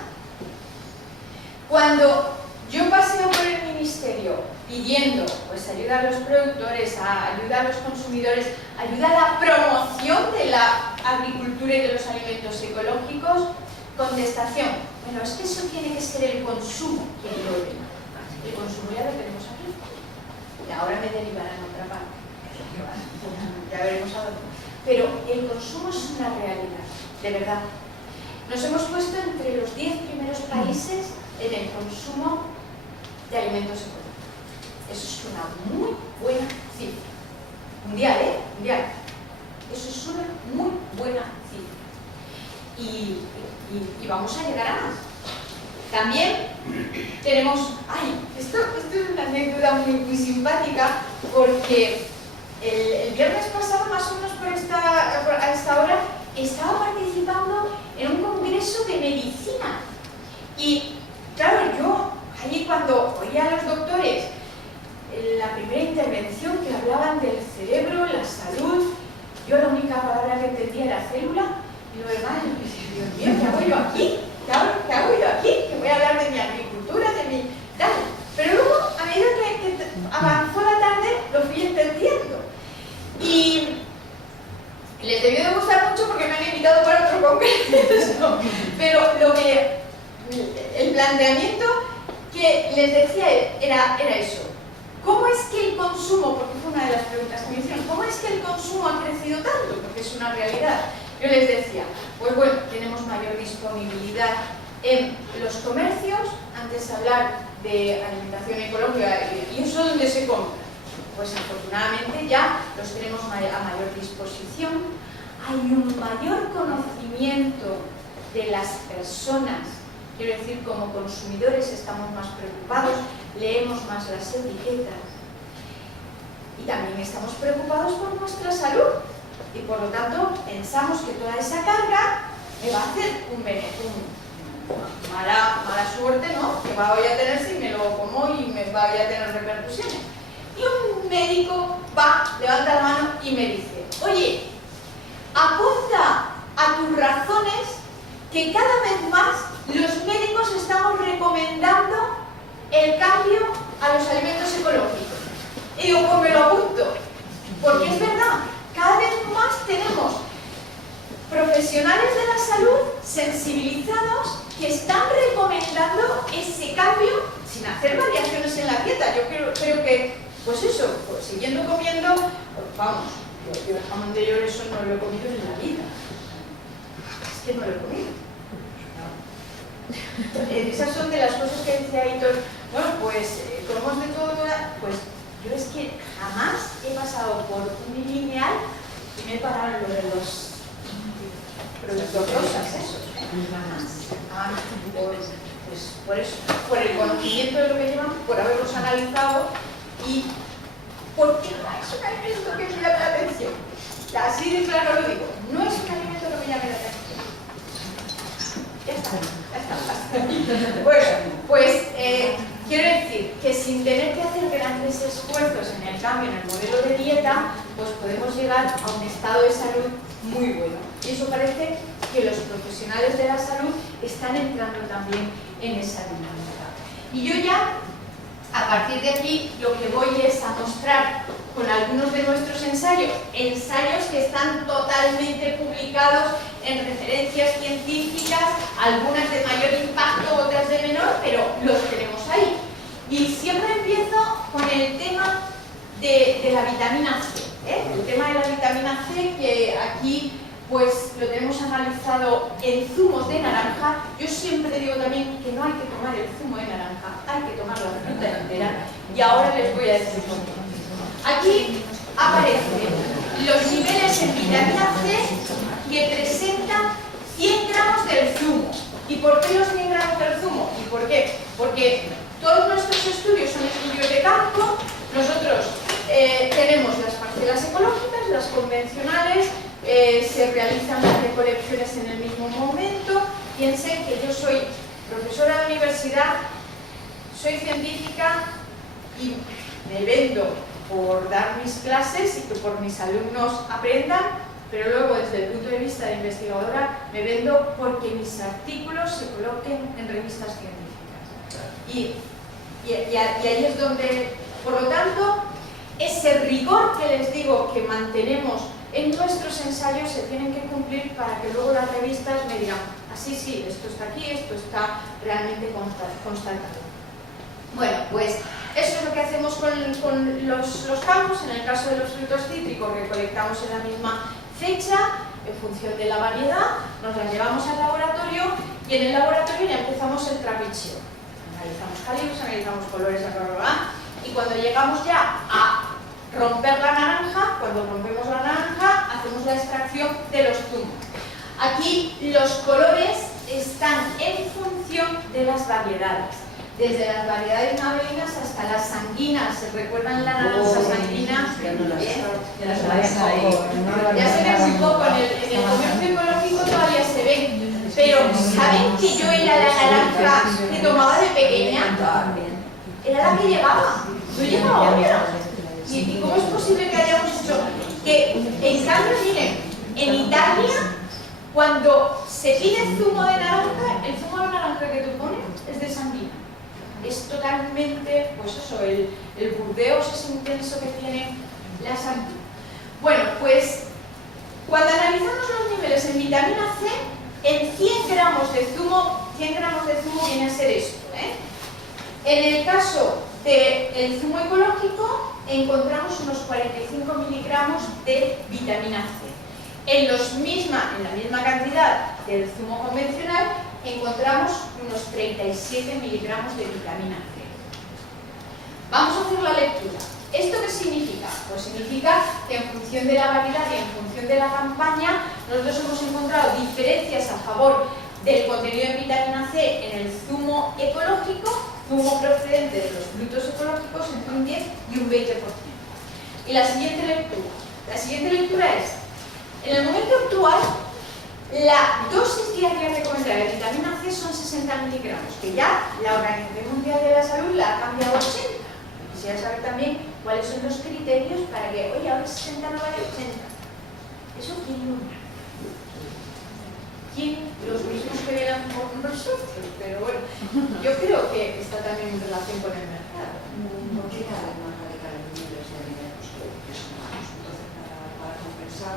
Cuando yo paseo por el Ministerio serio pidiendo pues ayuda a los productores, ayuda a los consumidores, ayuda a la promoción de la agricultura y de los alimentos ecológicos, contestación: bueno, es que eso tiene que ser el consumo quien lo ordena. El consumo ya lo tenemos aquí y ahora me derivarán a otra parte, ya veremos a dónde. Pero el consumo es una realidad, de verdad. Nos hemos puesto entre los 10 primeros países en el consumo de alimentos ecológicos. Eso es una muy buena cifra. Mundial, ¿eh? Mundial. Eso es una muy buena cifra. Y vamos a llegar a más. También tenemos... esto es una anécdota muy simpática, porque el viernes pasado, más o menos a esta hora, estaba participando en un congreso de medicina. Y claro, yo allí cuando oía a los doctores la primera intervención que hablaban del cerebro, la salud, yo la única palabra que entendía era célula, y lo demás, Dios mío, ¿qué hago yo aquí? ¿Qué hago yo aquí? Que voy a hablar de mi agricultura, de mi... tal. Pero luego, a medida que avanzó la tarde, lo fui entendiendo. Y les debió de gustar mucho porque me han invitado para otro congreso. Pero el planteamiento que les decía era eso. ¿Cómo es que el consumo, porque fue una de las preguntas que me hicieron, ¿cómo es que el consumo ha crecido tanto? Porque es una realidad. Yo les decía, pues bueno, tenemos mayor disponibilidad en los comercios. Antes de hablar de alimentación ecológica, ¿y eso dónde se compra? Pues afortunadamente ya los tenemos a mayor disposición. Hay un mayor conocimiento de las personas. Quiero decir, como consumidores estamos más preocupados, leemos más las etiquetas y también estamos preocupados por nuestra salud y por lo tanto pensamos que toda esa carga me va a hacer mala suerte, ¿no? Que voy a tener si me lo como y me vaya a tener repercusiones. Y un médico va, levanta la mano y me dice: oye, apunta a tus razones que cada vez más los médicos estamos recomendando el cambio a los alimentos ecológicos. Y digo, pues me lo apunto, porque es verdad, cada vez más tenemos profesionales de la salud sensibilizados que están recomendando ese cambio sin hacer variaciones en la dieta. Yo creo que, pues eso, pues siguiendo comiendo, pues vamos, yo el jamón de york eso no lo he comido en la vida. Es que no lo he comido. Esas son de las cosas que decía Hitor. Bueno, pues comemos de todo, pues yo es que jamás he pasado por un lineal y me he parado en lo de los productos rosas, esos. Jamás. Pues por eso, por el conocimiento de lo que llevan, por haberlos analizado y porque no es un alimento que me llame la atención. Así de claro lo digo, no es un alimento que me llame la atención. Ya está. Bueno, pues quiero decir que sin tener que hacer grandes esfuerzos en el cambio en el modelo de dieta, pues podemos llegar a un estado de salud muy bueno. Y eso parece que los profesionales de la salud están entrando también en esa dinámica. Y yo ya, a partir de aquí, lo que voy es a mostrar con algunos de nuestros ensayos que están totalmente publicados en referencias científicas, algunas de mayor impacto, otras de menor, pero los tenemos ahí. Y siempre empiezo con el tema de la vitamina C. El tema de la vitamina C, que aquí pues lo tenemos analizado en zumos de naranja. Yo siempre digo también que no hay que tomar el zumo de naranja, hay que tomar la fruta entera. Y ahora les voy a decir por qué. Aquí aparecen los niveles en vitamina C que presentan 100 gramos del zumo. ¿Y por qué los 100 gramos del zumo? ¿Y por qué? Porque todos nuestros estudios son estudios de campo. Nosotros tenemos las parcelas ecológicas, las convencionales, se realizan las recolecciones en el mismo momento. Piensen que yo soy profesora de universidad, soy científica y me vendo por dar mis clases y que por mis alumnos aprendan, pero luego desde el punto de vista de investigadora me vendo porque mis artículos se coloquen en revistas científicas. Y Y ahí es donde, por lo tanto, ese rigor que les digo que mantenemos en nuestros ensayos se tienen que cumplir para que luego las revistas me digan, así sí, esto está aquí, esto está realmente constatado. Bueno, pues eso es lo que hacemos con los campos. En el caso de los frutos cítricos recolectamos en la misma fecha, en función de la variedad, nos la llevamos al laboratorio y en el laboratorio ya empezamos el trapicheo. Analizamos calibres, analizamos colores, y cuando llegamos ya a romper la naranja, cuando rompemos la naranja, hacemos la extracción de los zumos. Aquí los colores están en función de las variedades. Desde las variedades navelinas hasta las sanguinas. ¿Se recuerdan la naranja sanguina? Ya se ve muy poco, en el comercio ecológico todavía se ve. Pero ¿saben que yo era la naranja que tomaba de pequeña? Era la que llegaba. Yo llegaba ahora. ¿Y cómo es posible que hayamos hecho? Que en cambio, miren, en Italia, cuando se pide zumo de naranja, el zumo de naranja que tú pones es de sanguina. Es totalmente, pues eso, el burdeos es intenso que tiene la sanguina. Bueno, pues cuando analizamos los niveles en vitamina C, en 100 gramos de zumo viene a ser esto, ¿eh? En el caso del zumo ecológico encontramos unos 45 miligramos de vitamina C. En la misma cantidad del zumo convencional encontramos unos 37 miligramos de vitamina C. Vamos a hacer la lectura. ¿Esto qué significa? Pues significa que en función de la variedad y en función de la campaña, nosotros hemos encontrado diferencias a favor del contenido de vitamina C en el zumo ecológico, zumo procedente de los frutos ecológicos, entre un 10 y un 20%. Y la siguiente lectura. La siguiente lectura es, en el momento actual, la dosis diaria recomendada de vitamina C son 60 miligramos, que ya la Organización Mundial de la Salud la ha cambiado a 80. Quisiera saber también cuáles son los criterios para que, oye, ahora 60 no vale 80. ¿Eso quién lo hará? ¿Quién? Los mismos que vienen por nosotros. Pero bueno, yo creo que está también en relación con el mercado. ¿Por qué cada vez más radical en niveles de alimentos que sumamos? Entonces, para compensar,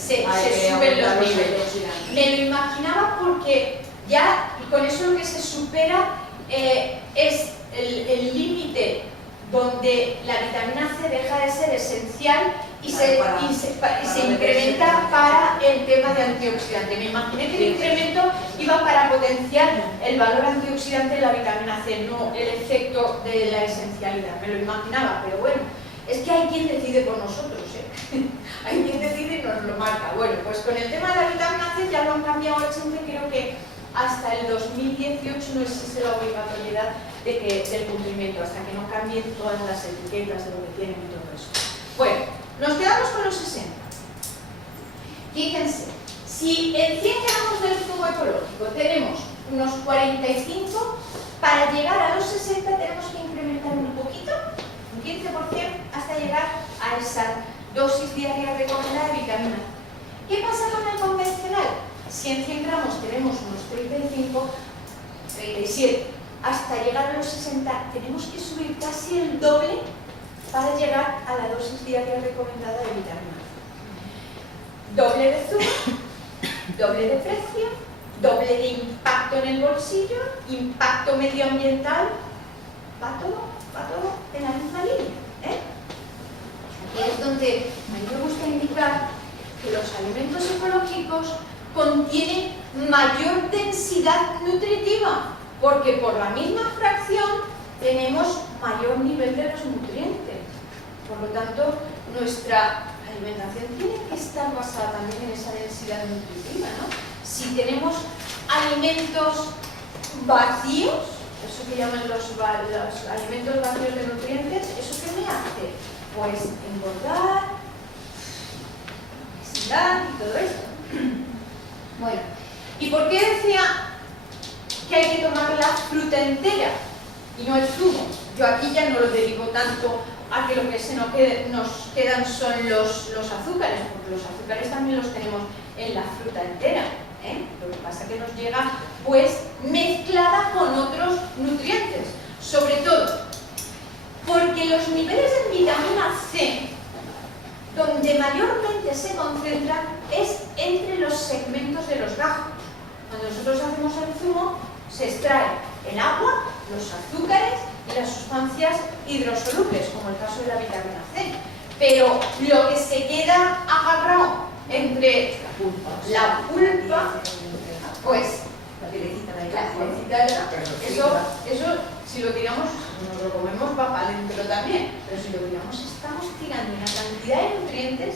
se suben los niveles. Me lo imaginaba porque ya con eso lo que se supera es el límite donde la vitamina C deja de ser esencial y se incrementa para el tema de antioxidante. Me imaginé que el incremento iba para potenciar el valor antioxidante de la vitamina C, no el efecto de la esencialidad. Me lo imaginaba, pero bueno, es que hay quien decide por nosotros, ¿eh? Hay quien decide y nos lo marca. Bueno, pues con el tema de la vitamina C ya lo han cambiado al 80, creo que hasta el 2018 no existe la obligatoriedad del cumplimiento, hasta que no cambien todas las etiquetas de lo que tienen y todo eso. Bueno, nos quedamos con los 60. Fíjense, si en 100 gramos del zumo ecológico tenemos unos 45, para llegar a los 60 tenemos que incrementar un poquito, un 15%, hasta llegar a esa dosis diaria recomendada de vitamina C. ¿Qué pasa con el convencional? Si en 100 gramos tenemos unos 35, 37, hasta llegar a los 60, tenemos que subir casi el doble para llegar a la dosis diaria recomendada de vitamina C. Doble de zumo, doble de precio, doble de impacto en el bolsillo, impacto medioambiental, va todo en la misma línea, ¿eh? Aquí es donde a mí me gusta indicar que los alimentos ecológicos contienen mayor densidad nutritiva, porque por la misma fracción tenemos mayor nivel de los nutrientes. Por lo tanto, nuestra alimentación tiene que estar basada también en esa densidad nutritiva, ¿no? Si tenemos alimentos vacíos, eso que llaman los alimentos vacíos de nutrientes, ¿eso qué me hace? Pues engordar, obesidad y todo esto. Bueno, ¿y por qué decía que hay que tomar la fruta entera y no el zumo? Yo aquí ya no lo derivo tanto a que lo que nos quedan son los azúcares, porque los azúcares también los tenemos en la fruta entera, ¿eh? Lo que pasa es que nos llega pues mezclada con otros nutrientes. Sobre todo, porque los niveles de vitamina C, donde mayormente se concentran, es entre los segmentos de los gajos. Cuando nosotros hacemos el zumo, se extrae el agua, los azúcares y las sustancias hidrosolubles, como el caso de la vitamina C. Pero lo que se queda agarrado entre la pulpa, pues la pielecita de eso, si lo tiramos, nos lo comemos para adentro también, pero si lo tiramos estamos tirando una cantidad de nutrientes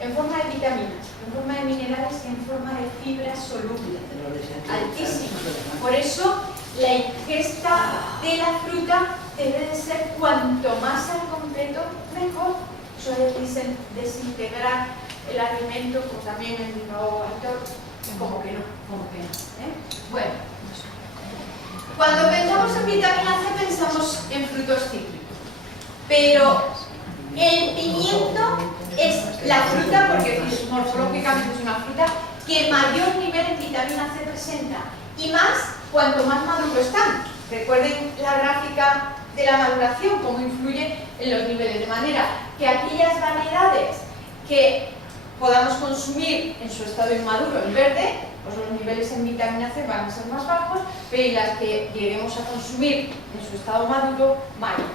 en forma de vitaminas, en forma de minerales y en forma de fibras solubles, altísima. Por eso la ingesta de la fruta debe de ser cuanto más al completo, mejor. Eso de desintegrar el alimento, como también en el autor, como que no. Bueno, cuando pensamos en vitamina C pensamos en frutos cítricos, pero el pimiento es la fruta, porque morfológicamente es una fruta que mayor nivel de vitamina C presenta, y más cuanto más maduro están. Recuerden la gráfica de la maduración, cómo influye en los niveles, de manera que aquellas variedades que podamos consumir en su estado inmaduro, el verde, pues los niveles en vitamina C van a ser más bajos, pero las que lleguemos a consumir en su estado maduro, mayor.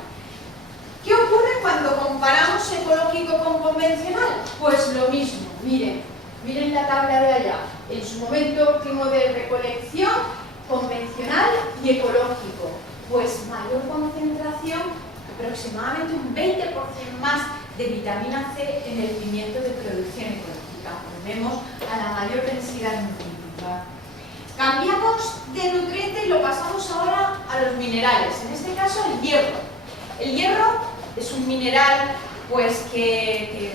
¿Qué ocurre cuando comparamos ecológico con convencional? Pues lo mismo, miren la tabla de allá, en su momento óptimo de recolección, convencional y ecológico, pues mayor concentración, aproximadamente un 20% más de vitamina C en el pimiento de producción ecológica. Volvemos a la mayor densidad nutritiva. Cambiamos de nutriente y lo pasamos ahora a los minerales, en este caso el hierro. El hierro es un mineral pues que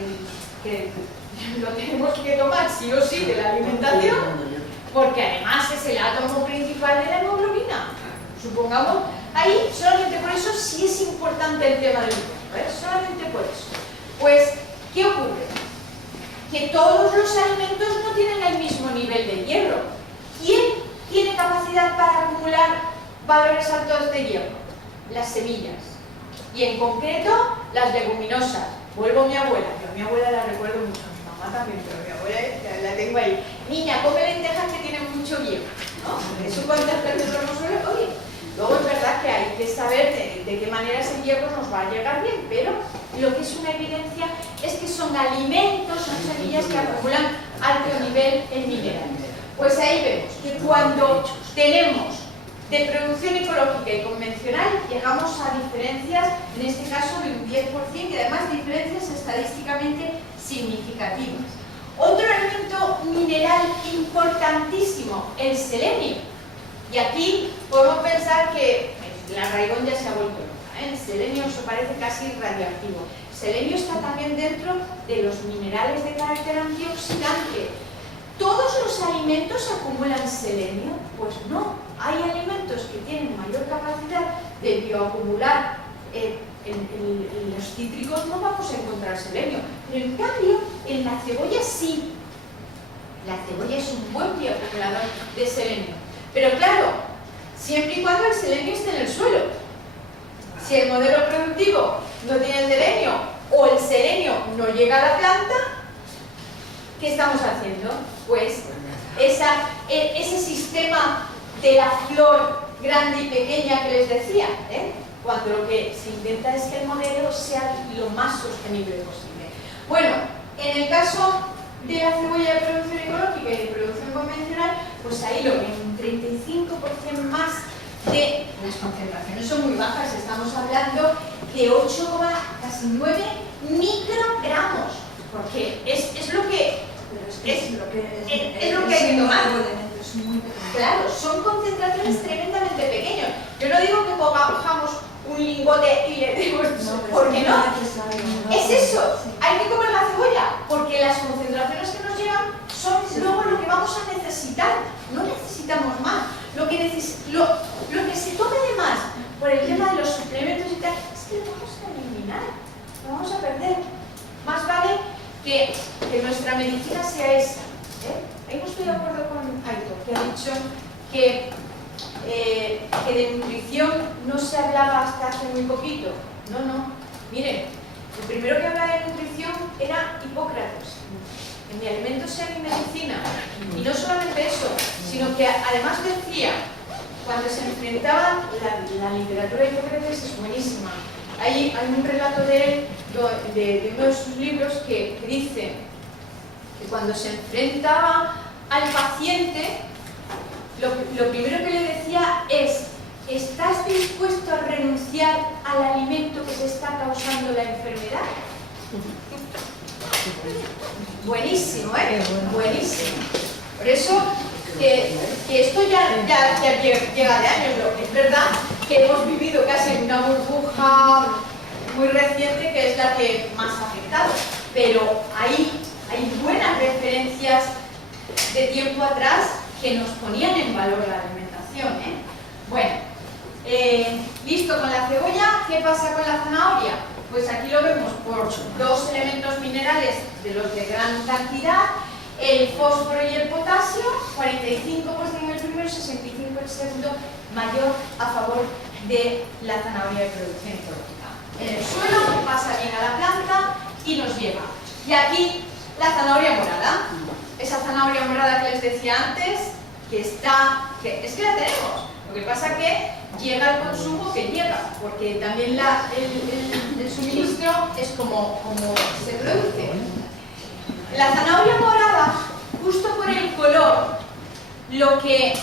lo tenemos que tomar sí o sí de la alimentación, porque además es el átomo principal de la hemoglobina. Supongamos, ahí solamente por eso sí es importante el tema del hierro, solamente por eso. Pues, ¿qué ocurre? Que todos los alimentos no tienen el mismo nivel de hierro. ¿Quién tiene capacidad para acumular valores altos de hierro? Las semillas. Y en concreto, las leguminosas. Vuelvo a mi abuela, yo a mi abuela la recuerdo mucho, a mi mamá también, pero mi abuela la tengo ahí. Niña, come lentejas que tienen mucho hierro, ¿no? Eso cuántas veces lo hemos oído. Oye, luego es verdad que hay que saber de qué manera ese hierro nos va a llegar bien, pero lo que es una evidencia es que son alimentos, son semillas que acumulan alto nivel en minerales. Pues ahí vemos que cuando tenemos de producción ecológica y convencional llegamos a diferencias, en este caso de un 10%, y además diferencias estadísticamente significativas. Otro elemento mineral importantísimo, el selenio. Y aquí podemos pensar que la raigón ya se ha vuelto loca, El selenio eso parece casi radioactivo. El selenio está también dentro de los minerales de carácter antioxidante. ¿Todos los alimentos acumulan selenio? Pues no. Hay alimentos que tienen mayor capacidad de bioacumular. En los cítricos no vamos a encontrar selenio. Pero en cambio, en la cebolla sí. La cebolla es un buen bioacumulador de selenio. Pero claro, siempre y cuando el selenio esté en el suelo. Si el modelo productivo no tiene selenio o el selenio no llega a la planta, ¿qué estamos haciendo? Pues ese sistema de la flor grande y pequeña que les decía, cuando lo que se intenta es que el modelo sea lo más sostenible posible. Bueno, en el caso de la cebolla de producción ecológica y de producción convencional, pues ahí lo ven, un 35% más de las concentraciones son muy bajas, estamos hablando de 8, casi 9 microgramos, porque es lo que hay que tomar. Claro, son concentraciones tremendamente pequeñas. Yo no digo que cojamos un lingote y le demos, porque no. Es eso, hay que comer la cebolla, porque las concentraciones que nos llegan son luego lo que vamos a necesitar. No necesitamos más. Lo que se tome de más por el tema de los suplementos y tal, es que lo vamos a eliminar, lo vamos a perder. Más vale que nuestra medicina sea esa. Ahí no estoy de acuerdo con Aitor, que ha dicho que que de nutrición no se hablaba hasta hace muy poquito. No, no. Miren, el primero que hablaba de nutrición era Hipócrates, en Mi alimento sea mi medicina. Y no solamente eso, sino que además decía, cuando se enfrentaba, la literatura de Hipócrates es buenísima. Hay un relato de él, de uno de sus libros, que dice que cuando se enfrentaba al paciente, lo primero que le decía es: ¿estás dispuesto a renunciar al alimento que te está causando la enfermedad? Buenísimo, ¿eh? Buenísimo. Por eso que esto ya llega de años. Es verdad que hemos vivido casi en una burbuja muy reciente, que es la que más ha afectado, pero hay buenas referencias de tiempo atrás que nos ponían en valor la alimentación, ¿eh? Bueno, listo con la cebolla. ¿Qué pasa con la zanahoria? Pues aquí lo vemos por dos elementos minerales de los de gran cantidad, el fósforo y el potasio, 45% en el primero y 65% en el segundo, mayor a favor de la zanahoria de producción ecológica. En el suelo pasa bien a la planta y nos lleva. Y aquí la zanahoria morada, esa zanahoria morada que les decía antes, es que la tenemos. Lo que pasa que llega el consumo que llega, porque también el suministro es como se produce. La zanahoria morada, justo por el color, lo que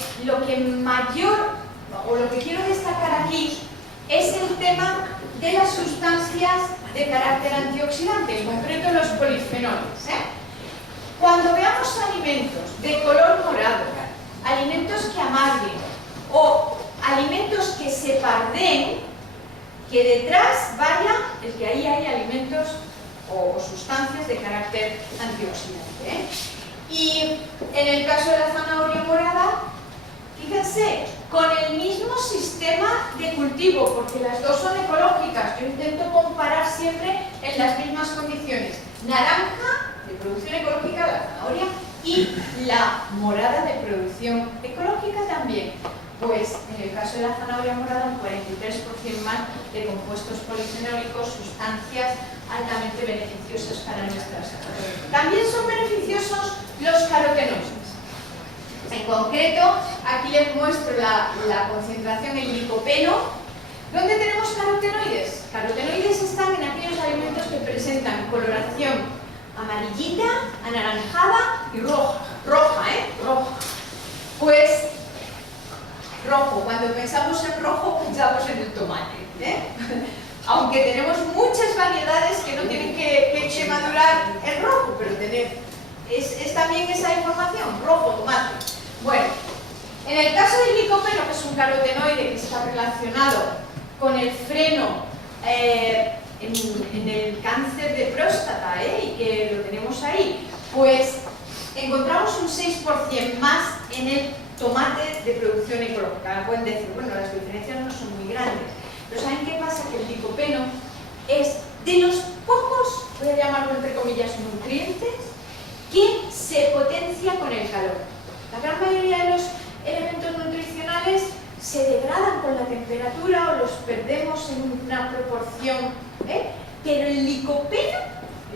mayor, o lo que quiero destacar aquí, es el tema de las sustancias de carácter antioxidante, en concreto los polifenoles, ¿eh? Cuando veamos alimentos de color morado, alimentos que amarguen o alimentos que se pardeen, que detrás vaya el que ahí hay alimentos o sustancias de carácter antioxidante, ¿eh? Y en el caso de la zanahoria morada, fíjense, con el mismo sistema de cultivo, porque las dos son ecológicas. Yo intento comparar siempre en las mismas condiciones. Naranja, de producción ecológica, la zanahoria, y la morada de producción ecológica también. Pues en el caso de la zanahoria morada, un 43% más de compuestos polifenólicos, sustancias altamente beneficiosas para nuestra salud. También son beneficiosos los carotenoides. En concreto, aquí les muestro la concentración en licopeno. ¿Dónde tenemos carotenoides? Carotenoides están en aquellos alimentos que presentan coloración amarillita, anaranjada y roja. Roja. Pues rojo, cuando pensamos en rojo pensamos en el tomate, ¿eh? Aunque tenemos muchas variedades que no tienen que madurar en rojo, pero es también esa información, rojo, tomate. Bueno, en el caso del licopeno, que es un carotenoide que está relacionado con el freno en el cáncer de próstata, y que lo tenemos ahí, pues encontramos un 6% más en el tomate de producción ecológica. Pueden decir, bueno, las diferencias no son muy grandes, pero ¿saben qué pasa? Que el licopeno es de los pocos, voy a llamarlo entre comillas, nutrientes que se potencia con el calor. La gran mayoría de los elementos nutricionales se degradan con la temperatura o los perdemos en una proporción, pero el licopeno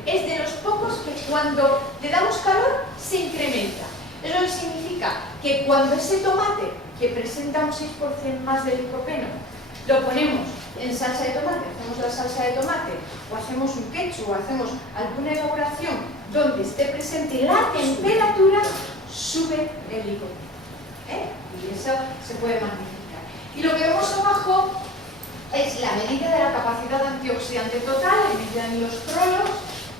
es de los pocos que cuando le damos calor se incrementa. Eso significa que cuando ese tomate, que presenta un 6% más de licopeno, lo ponemos en salsa de tomate, hacemos la salsa de tomate, o hacemos un ketchup, o hacemos alguna elaboración donde esté presente la temperatura, sube el licopeno, y eso se puede magnificar. Y lo que vemos abajo es la medida de la capacidad antioxidante total, medida en los trolos,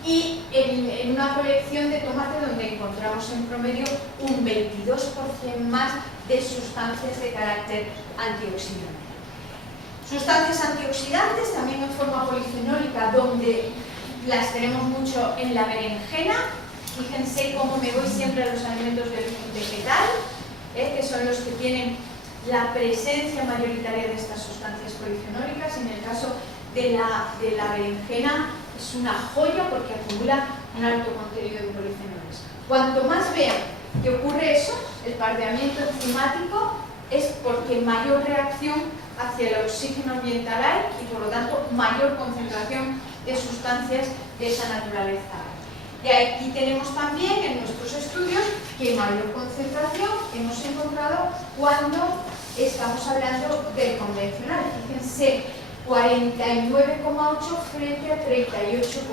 y en una colección de tomate donde encontramos en promedio un 22% más de sustancias de carácter antioxidante. Sustancias antioxidantes también en forma polifenólica, donde las tenemos mucho en la berenjena. Fíjense cómo me voy siempre a los alimentos de origen vegetal, que son los que tienen la presencia mayoritaria de estas sustancias polifenólicas. En el caso de la berenjena es una joya porque acumula un alto contenido de polifenoles. Cuanto más vean que ocurre eso, el pardeamiento enzimático, es porque mayor reacción hacia el oxígeno ambiental hay y por lo tanto mayor concentración de sustancias de esa naturaleza hay. Y aquí tenemos también en nuestros estudios que mayor concentración hemos encontrado cuando estamos hablando del convencional. Fíjense, 49,8 frente a 38,2.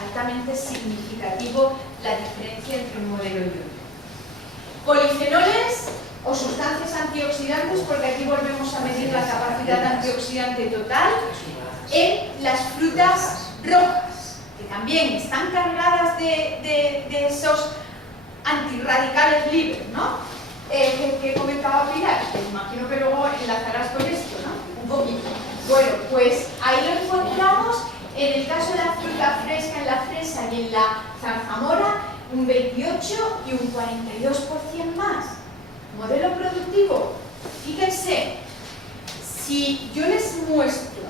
Altamente significativo la diferencia entre un modelo y otro. Polifenoles o sustancias antioxidantes, porque aquí volvemos a medir la capacidad antioxidante total en las frutas rojas, que también están cargadas de esos antirradicales libres, ¿no? Que comentaba Pilar, que imagino que luego enlazarás con esto, ¿no? Un poquito. Bueno, pues ahí lo encontramos en el caso de la fruta fresca, en la fresa y en la zarzamora, un 28 y un 42% más. Modelo productivo. Fíjense, si yo les muestro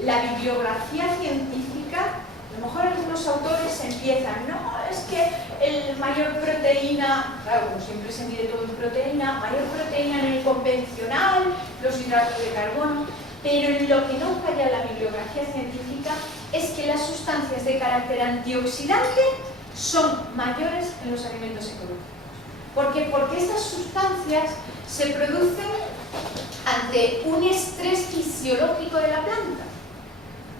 la bibliografía científica, a lo mejor algunos autores empiezan, no, es que el mayor proteína, claro, como siempre se mide todo en proteína, mayor proteína en el convencional, los hidratos de carbono, pero en lo que no falla la bibliografía científica es que las sustancias de carácter antioxidante son mayores en los alimentos ecológicos. ¿Por qué? Porque estas sustancias se producen ante un estrés fisiológico de la planta.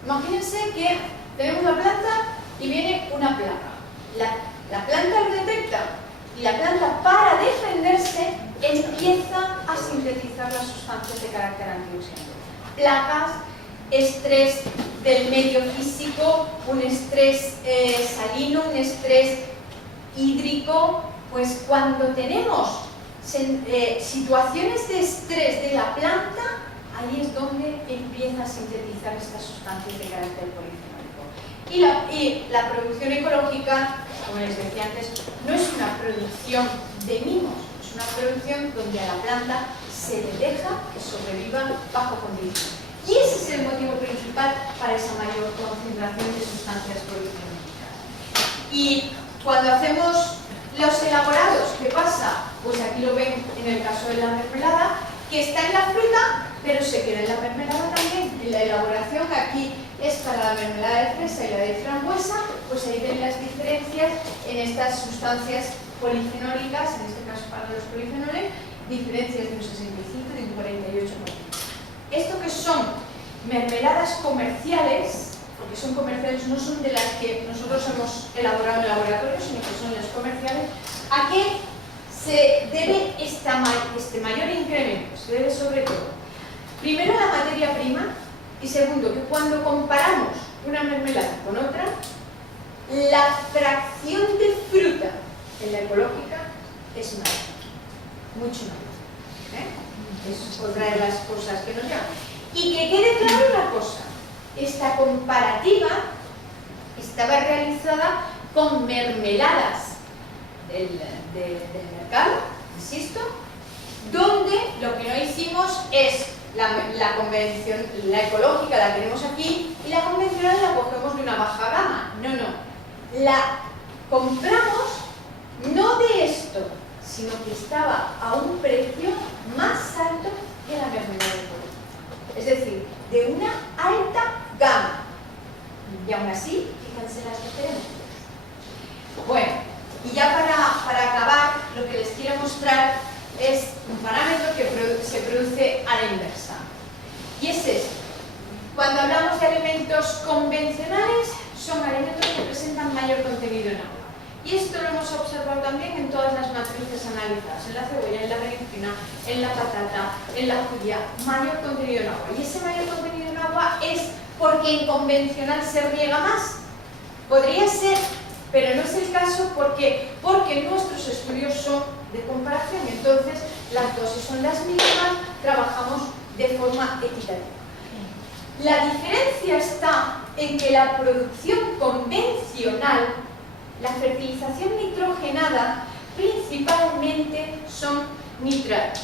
Imagínense que tenemos la planta y viene una plaga. La planta lo detecta y la planta, para defenderse, empieza a sintetizar las sustancias de carácter antioxidante. Plagas, estrés del medio físico, un estrés salino, un estrés hídrico. Pues cuando tenemos situaciones de estrés de la planta, ahí es donde empieza a sintetizar estas sustancias de carácter polifenólico. Y la producción ecológica, como les decía antes, no es una producción de mimos, es una producción donde a la planta se le deja que sobreviva bajo condiciones. Y ese es el motivo principal para esa mayor concentración de sustancias polifenólicas. Y cuando hacemos los elaborados, ¿qué pasa? Pues aquí lo ven en el caso de la mermelada, que está en la fruta, pero se queda en la mermelada también. En la elaboración, aquí es para la mermelada de fresa y la de frambuesa, pues ahí ven las diferencias en estas sustancias polifenólicas, en este caso para los polifenoles, diferencias de un 65 y de un 48%. Esto que son mermeladas comerciales, porque son comerciales, no son de las que nosotros hemos elaborado en laboratorio, sino que son las comerciales. ¿A qué se debe este mayor incremento? Se debe sobre todo, primero, a la materia prima, y segundo, que cuando comparamos una mermelada con otra, la fracción de fruta en la ecológica es mayor, mucho mayor. Es otra de las cosas que nos llaman. Y que quede claro una cosa, esta comparativa estaba realizada con mermeladas del mercado, insisto, donde lo que no hicimos es la convención, la ecológica la tenemos aquí y la convencional la cogemos de una baja gama. No, la compramos no de esto, sino que estaba a un precio más alto que la mermelada ecológica. Es decir, de una alta gama. Y aún así, fíjense las diferencias. Bueno, y ya para acabar, lo que les quiero mostrar es un parámetro que se produce a la inversa. Y es este. Cuando hablamos de alimentos convencionales, son alimentos que presentan mayor contenido en agua. Y esto lo hemos observado también en todas las matrices analizadas, en la cebolla, en la berenjena, en la patata, en la judía, mayor contenido en agua. Y ese mayor contenido en agua es porque en convencional se riega más. Podría ser, pero no es el caso porque nuestros estudios son de comparación. Entonces, las dosis son las mismas, trabajamos de forma equitativa. La diferencia está en que la producción convencional, la fertilización nitrogenada, principalmente son nitratos.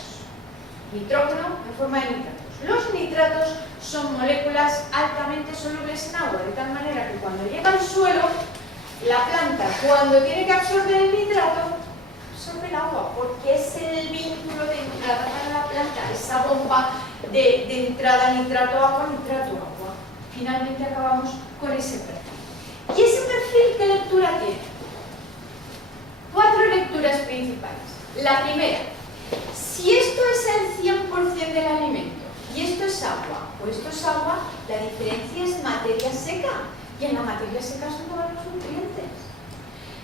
Nitrógeno en forma de nitratos. Los nitratos son moléculas altamente solubles en agua, de tal manera que cuando llega al suelo, la planta, cuando tiene que absorber el nitrato, absorbe el agua, porque es el vínculo de entrada para la planta, esa bomba de entrada nitrato-agua, nitrato-agua. Finalmente acabamos con ese perfil. ¿Y ese perfil qué lectura tiene? 4 lecturas principales. La primera, si esto es el 100% del alimento y esto es agua, o esto es agua, la diferencia es materia seca, y en la materia seca son todos los nutrientes.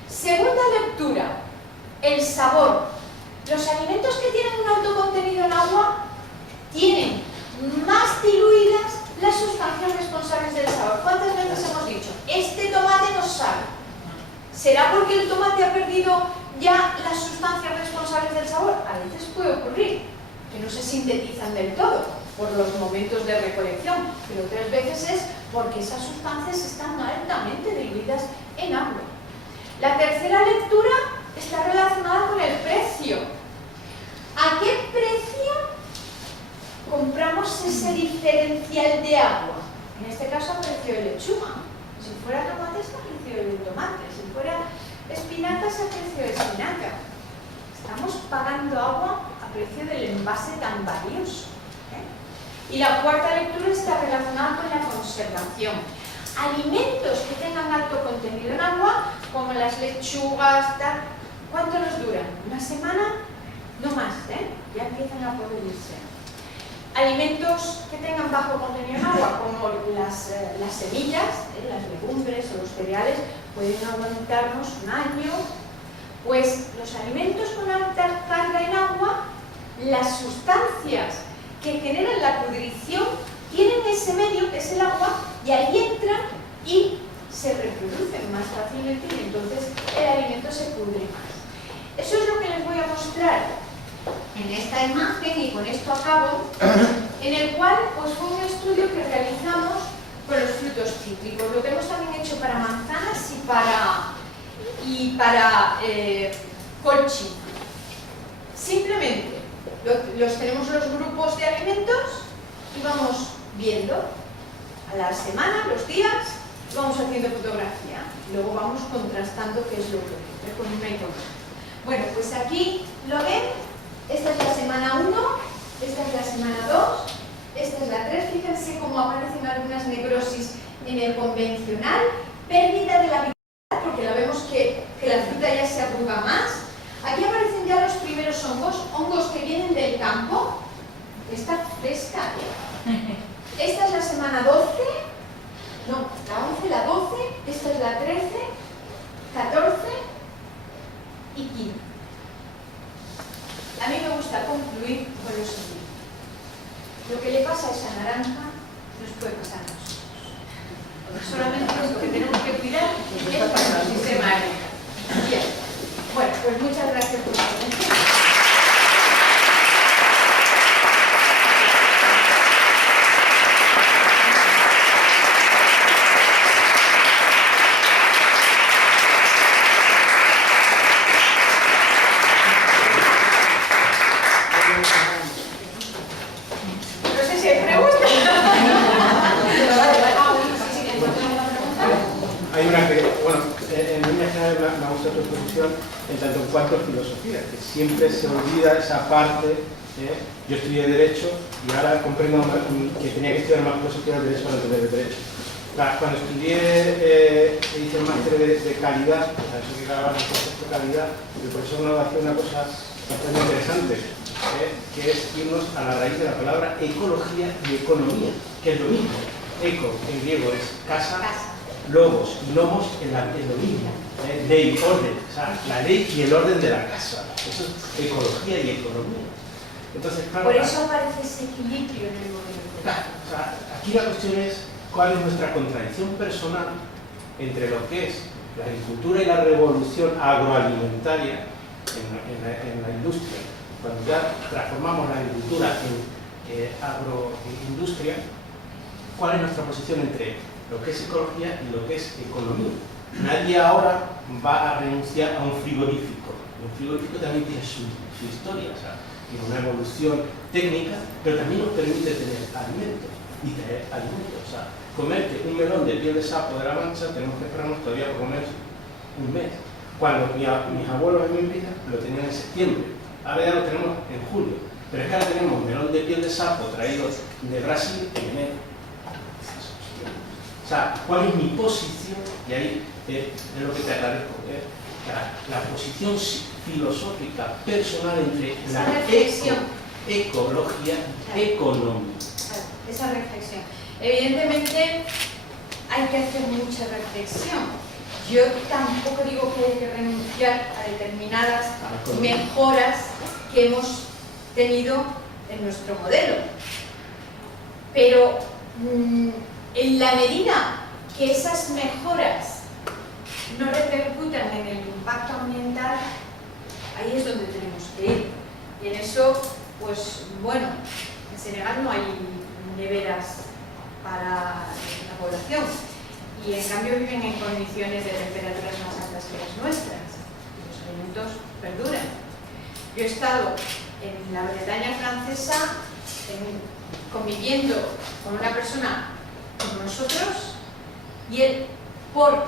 Segunda lectura, el sabor. Los alimentos que tienen un alto contenido en agua tienen más diluidas las sustancias responsables del sabor. ¿Cuántas veces hemos dicho? Este tomate no sabe. ¿Será porque el tomate ha perdido ya las sustancias responsables del sabor? A veces puede ocurrir, que no se sintetizan del todo por los momentos de recolección, pero otras veces es porque esas sustancias están altamente diluidas en agua. La tercera lectura está relacionada con el precio. ¿A qué precio compramos ese diferencial de agua? En este caso a precio de lechuga. Si fuera tomate es a precio de tomate, si fuera espinaca es a precio de espinaca. Estamos pagando agua a precio del envase tan valioso. Y la cuarta lectura está relacionada con la conservación. Alimentos que tengan alto contenido en agua, como las lechugas, tal, ¿cuánto nos duran? ¿Una semana? No más, ya empiezan a podrirse. Alimentos que tengan bajo contenido en agua, como las semillas, las legumbres o los cereales, pueden aguantarnos un año. Pues los alimentos con alta carga en agua, las sustancias que generan la pudrición tienen ese medio que es el agua y ahí entran y se reproducen más fácilmente y entonces el alimento se pudre más. Eso es lo que les voy a mostrar en esta imagen y con esto acabo, en el cual pues, fue un estudio que realizamos con los frutos cítricos. Lo que hemos también hecho para manzanas y para colchín. Simplemente tenemos los grupos de alimentos y vamos viendo a la semana, los días, vamos haciendo fotografía. Luego vamos contrastando qué es lo que ocurre con una y con otra. Bueno, pues aquí lo ven. Esta es la semana 1, esta es la semana 2, esta es la 3. Fíjense cómo aparecen algunas necrosis en el convencional. Pérdida de la vitalidad, porque la vemos que la fruta ya se arruga más. Aquí aparecen ya los primeros hongos que vienen del campo. Está fresca. Esta es la semana 12, no, la 11, la 12, esta es la 13, 14 y 15. A mí me gusta concluir con lo siguiente. Lo que le pasa a esa naranja nos puede pasar a nosotros. Solamente lo que tenemos que cuidar es nuestro sistema alimentario. Bien. Bueno, pues muchas gracias por su atención. En tanto en cuanto a filosofía, que siempre se olvida esa parte. Yo estudié Derecho y ahora comprendo que tenía que estudiar más filosofía del Derecho para entender el Derecho. Cuando estudié, hice el máster de calidad, eso que grababan el concepto de calidad, el profesor nos hacía una cosa bastante interesante, que es irnos a la raíz de la palabra ecología y economía, que es lo mismo. Eco en griego es casa. Logos y nomos es lo mismo. Ley, orden, o sea, la ley y el orden de la casa. Eso es ecología y economía. Entonces, claro, por eso aparece ese equilibrio en el modelo. Claro, o sea, aquí la cuestión es cuál es nuestra contradicción personal entre lo que es la agricultura y la revolución agroalimentaria en la industria. Cuando ya transformamos la agricultura en agroindustria, ¿cuál es nuestra posición entre lo que es ecología y lo que es economía? Nadie ahora va a renunciar a un frigorífico. Un frigorífico también tiene su historia, o sea, tiene una evolución técnica, pero también nos permite tener alimentos y tener alimentos. O sea, comerte un melón de piel de sapo de la Mancha, tenemos que esperarnos todavía por comer un mes. Cuando mis abuelos en mi vida lo tenían en septiembre, ahora ya lo tenemos en julio, pero es que ahora tenemos melón de piel de sapo traído de Brasil en enero. O sea, ¿cuál es mi posición? Y ahí es lo que te agradezco, la posición filosófica personal entre esa la reflexión, ecología y economía. esa reflexión. Evidentemente hay que hacer mucha reflexión. Yo tampoco digo que hay que renunciar a determinadas mejoras que hemos tenido en nuestro modelo, pero en la medida que esas mejoras no repercutan en el impacto ambiental, ahí es donde tenemos que ir. Y en eso, pues bueno, en Senegal no hay neveras para la población y en cambio viven en condiciones de temperaturas más altas que las nuestras. Los alimentos perduran. Yo he estado en la Bretaña francesa conviviendo con una persona como nosotros y él, por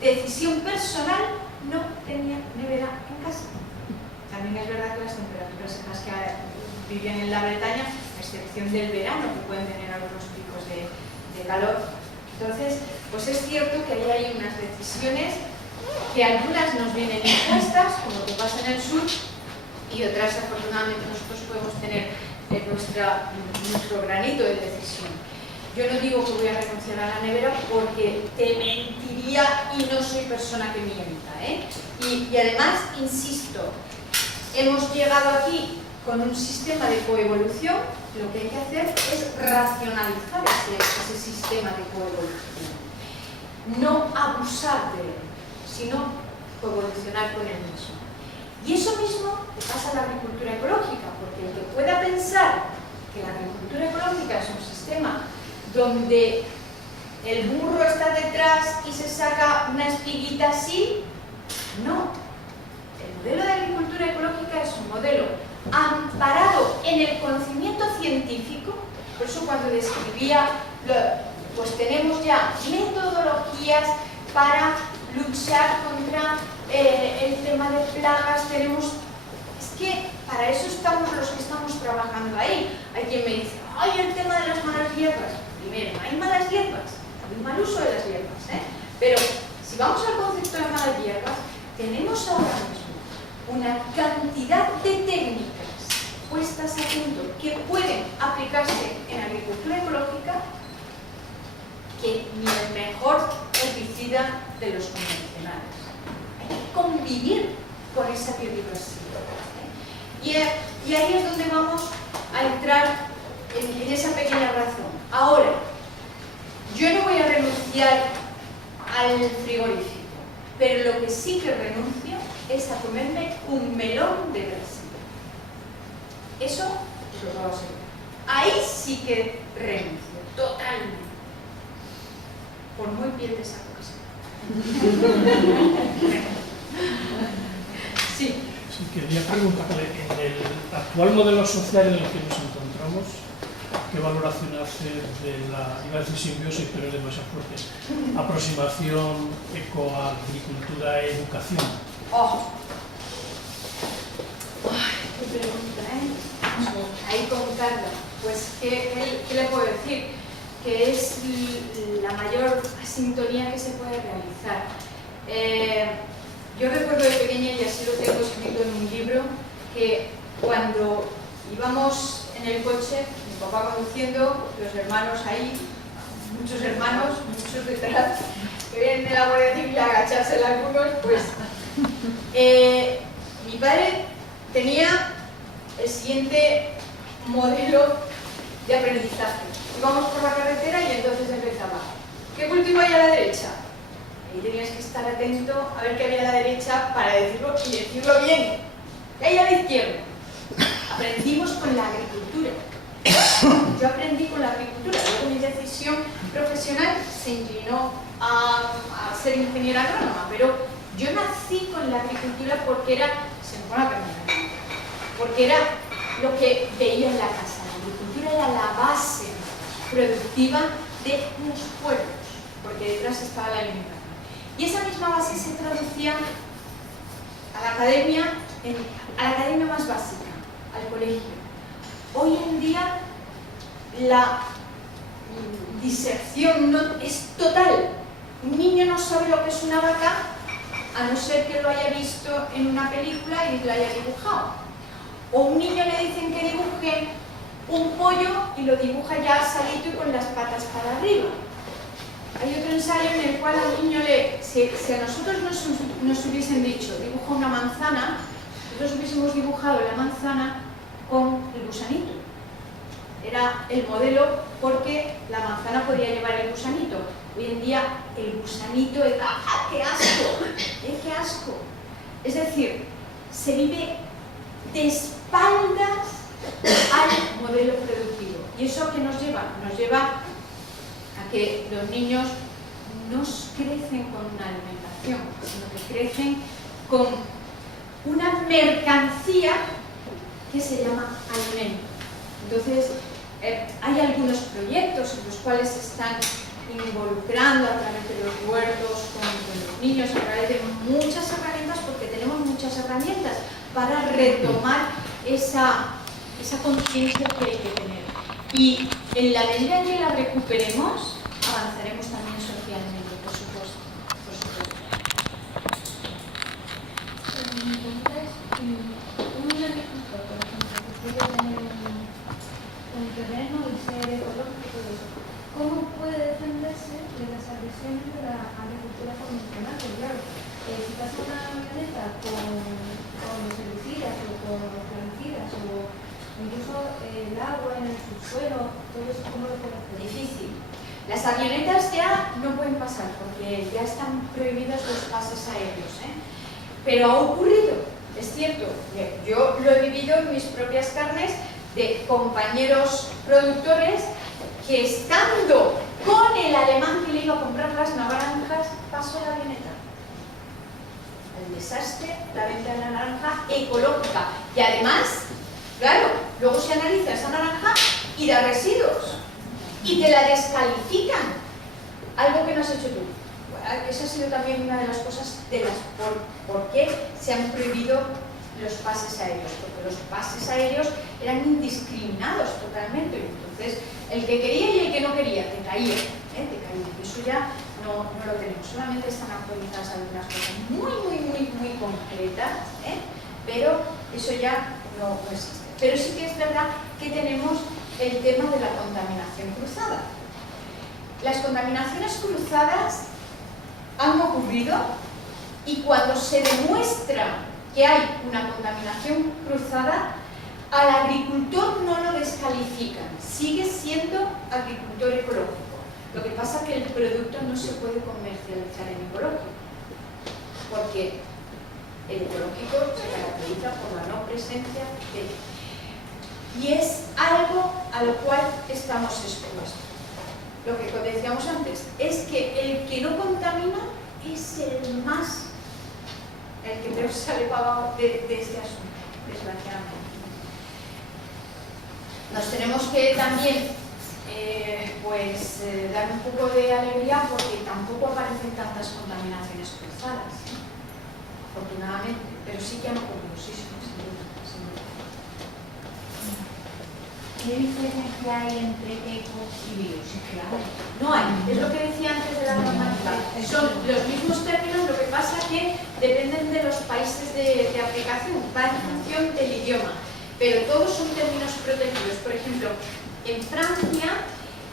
decisión personal, no tenía nevera en casa. También es verdad que las temperaturas en las que vivían en la Bretaña, a excepción del verano, que pueden tener algunos picos de calor. Entonces, pues es cierto que ahí hay unas decisiones que algunas nos vienen impuestas, como lo que pasa en el sur, y otras, afortunadamente, nosotros podemos tener nuestro granito de decisión. Yo no digo que voy a renunciar a la nevera porque te mentiría y no soy persona que mienta, y además, insisto, hemos llegado aquí con un sistema de coevolución. Lo que hay que hacer es racionalizar ese sistema de coevolución. No abusar de él, sino coevolucionar con él mismo. Y eso mismo le pasa a la agricultura ecológica, porque el que pueda pensar que la agricultura ecológica es un sistema donde el burro está detrás y se saca una espiguita así, no. El modelo de agricultura ecológica es un modelo amparado en el conocimiento científico. Por eso cuando describía, pues tenemos ya metodologías para luchar contra el tema de plagas, es que para eso estamos los que estamos trabajando ahí. Hay quien me dice, ¡ay, el tema de las malas hierbas! Primero, hay malas hierbas, hay un mal uso de las hierbas, pero si vamos al concepto de malas hierbas, tenemos ahora mismo una cantidad de técnicas puestas a punto que pueden aplicarse en agricultura ecológica que ni el mejor herbicida de los convencionales. Hay que convivir con esa biodiversidad. Y ahí es donde vamos a entrar en esa pequeña razón. Ahora, yo no voy a renunciar al frigorífico, pero lo que sí que renuncio es a comerme un melón de Brasil. Eso lo puedo asegurar. Ahí sí que renuncio, totalmente. Por muy piel de saco que sea. Sí. Sí, quería preguntarle, en el actual modelo social en el que nos encontramos, ¿qué valoración hace de la, iba a decir simbiosis, pero es demasiado fuerte, aproximación ecoagricultura e educación? ¡Oh! ¡Ay, qué pregunta, Ahí con Carla. Pues, ¿qué le puedo decir? Que es la mayor sintonía que se puede realizar. Yo recuerdo de pequeña, y así lo tengo escrito en un libro, que cuando íbamos en el coche, mi papá conduciendo, los hermanos ahí, muchos hermanos, muchos detrás, que vienen de la Guardia Civil a agacharse en algunos, pues mi padre tenía el siguiente modelo de aprendizaje. Íbamos por la carretera y entonces empezaba, ¿qué cultivo hay a la derecha? Y tenías que estar atento a ver qué había a la derecha para decirlo y decirlo bien. ¿Qué hay a la izquierda? Aprendimos con la agricultura. Yo aprendí con la agricultura. Luego mi decisión profesional se inclinó a ser ingeniera agrónoma, pero yo nací con la agricultura porque era, se me pone a cambiar, porque era lo que veía en la casa. La agricultura era la base productiva de los pueblos, porque detrás estaba la alimentación. Y esa misma base se traducía a la academia más básica, al colegio. Hoy en día la disección es total. Un niño no sabe lo que es una vaca a no ser que lo haya visto en una película y lo haya dibujado. O un niño le dicen que dibuje un pollo y lo dibuja ya salito y con las patas para arriba. Hay otro ensayo en el cual al niño si a nosotros nos hubiesen dicho dibuja una manzana, nosotros hubiésemos dibujado la manzana con el gusanito. Era el modelo porque la manzana podía llevar el gusanito. Hoy en día el gusanito es ¡ah, qué asco! ¡Qué asco! Es decir, se vive de espaldas al modelo productivo. ¿Y eso qué nos lleva? Nos lleva a que los niños no crecen con una alimentación, sino que crecen con una mercancía que se llama alimento. Entonces, hay algunos proyectos en los cuales se están involucrando a través de los huertos con los niños, a través de muchas herramientas, porque tenemos muchas herramientas para retomar esa conciencia que hay que tener. Y en la medida en que la recuperemos, avanzaremos también socialmente, por supuesto. Entonces, un agricultor, por ejemplo, que quiere tener un terreno y ser ecológico y todo eso, ¿cómo puede defenderse de las agresiones de la agricultura convencional? Porque claro, si pasa una avioneta con los herbicidas o con los plaguicidas o incluso el agua en el subsuelo, todo eso, ¿cómo lo puede hacer? Difícil. Las avionetas ya no pueden pasar porque ya están prohibidos los pases aéreos, ¿eh? Pero ha ocurrido, es cierto. Yo lo he vivido en mis propias carnes de compañeros productores que estando con el alemán que le iba a comprar las naranjas, pasó la avioneta. El desastre, la venta de la naranja ecológica. Y además, claro, luego se analiza esa naranja y da residuos. Y te la descalifican. Algo que no has hecho tú. Esa ha sido también una de las cosas por qué se han prohibido los pases aéreos. Porque los pases aéreos eran indiscriminados totalmente. Entonces, el que quería y el que no quería, te caía. Te caía. Y eso ya no lo tenemos. Solamente están actualizadas algunas cosas muy concretas, pero eso ya no existe. Pero sí que es verdad que tenemos el tema de la contaminación cruzada. Las contaminaciones cruzadas han ocurrido y cuando se demuestra que hay una contaminación cruzada, al agricultor no lo descalifican, sigue siendo agricultor ecológico. Lo que pasa es que el producto no se puede comercializar en ecológico, porque el ecológico se caracteriza por la no presencia de... Y es algo a lo cual estamos expuestos. Lo que decíamos antes, es que el que no contamina es el que peor sale pagado de este asunto, desgraciadamente. Nos tenemos que también dar un poco de alegría porque tampoco aparecen tantas contaminaciones cruzadas, afortunadamente, pero sí que han ocurrido, sí, sin duda. ¿Qué diferencia hay entre eco y bio? No hay, es lo que decía antes de la normativa. Son los mismos términos, lo que pasa que dependen de los países de aplicación, va en función del idioma, pero todos son términos protegidos. Por ejemplo, en Francia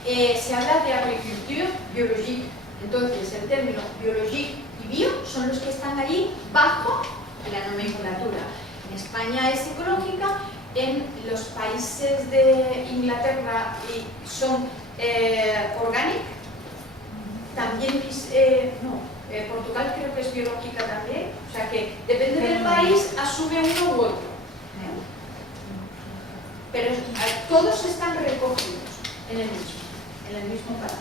se habla de agricultura biológica, entonces el término biológico y bio son los que están allí bajo la nomenclatura. En España es ecológica. En los países de Inglaterra son organic, también Portugal creo que es biológica también, o sea que depende del país, asume uno u otro. Pero todos están recogidos en el mismo país.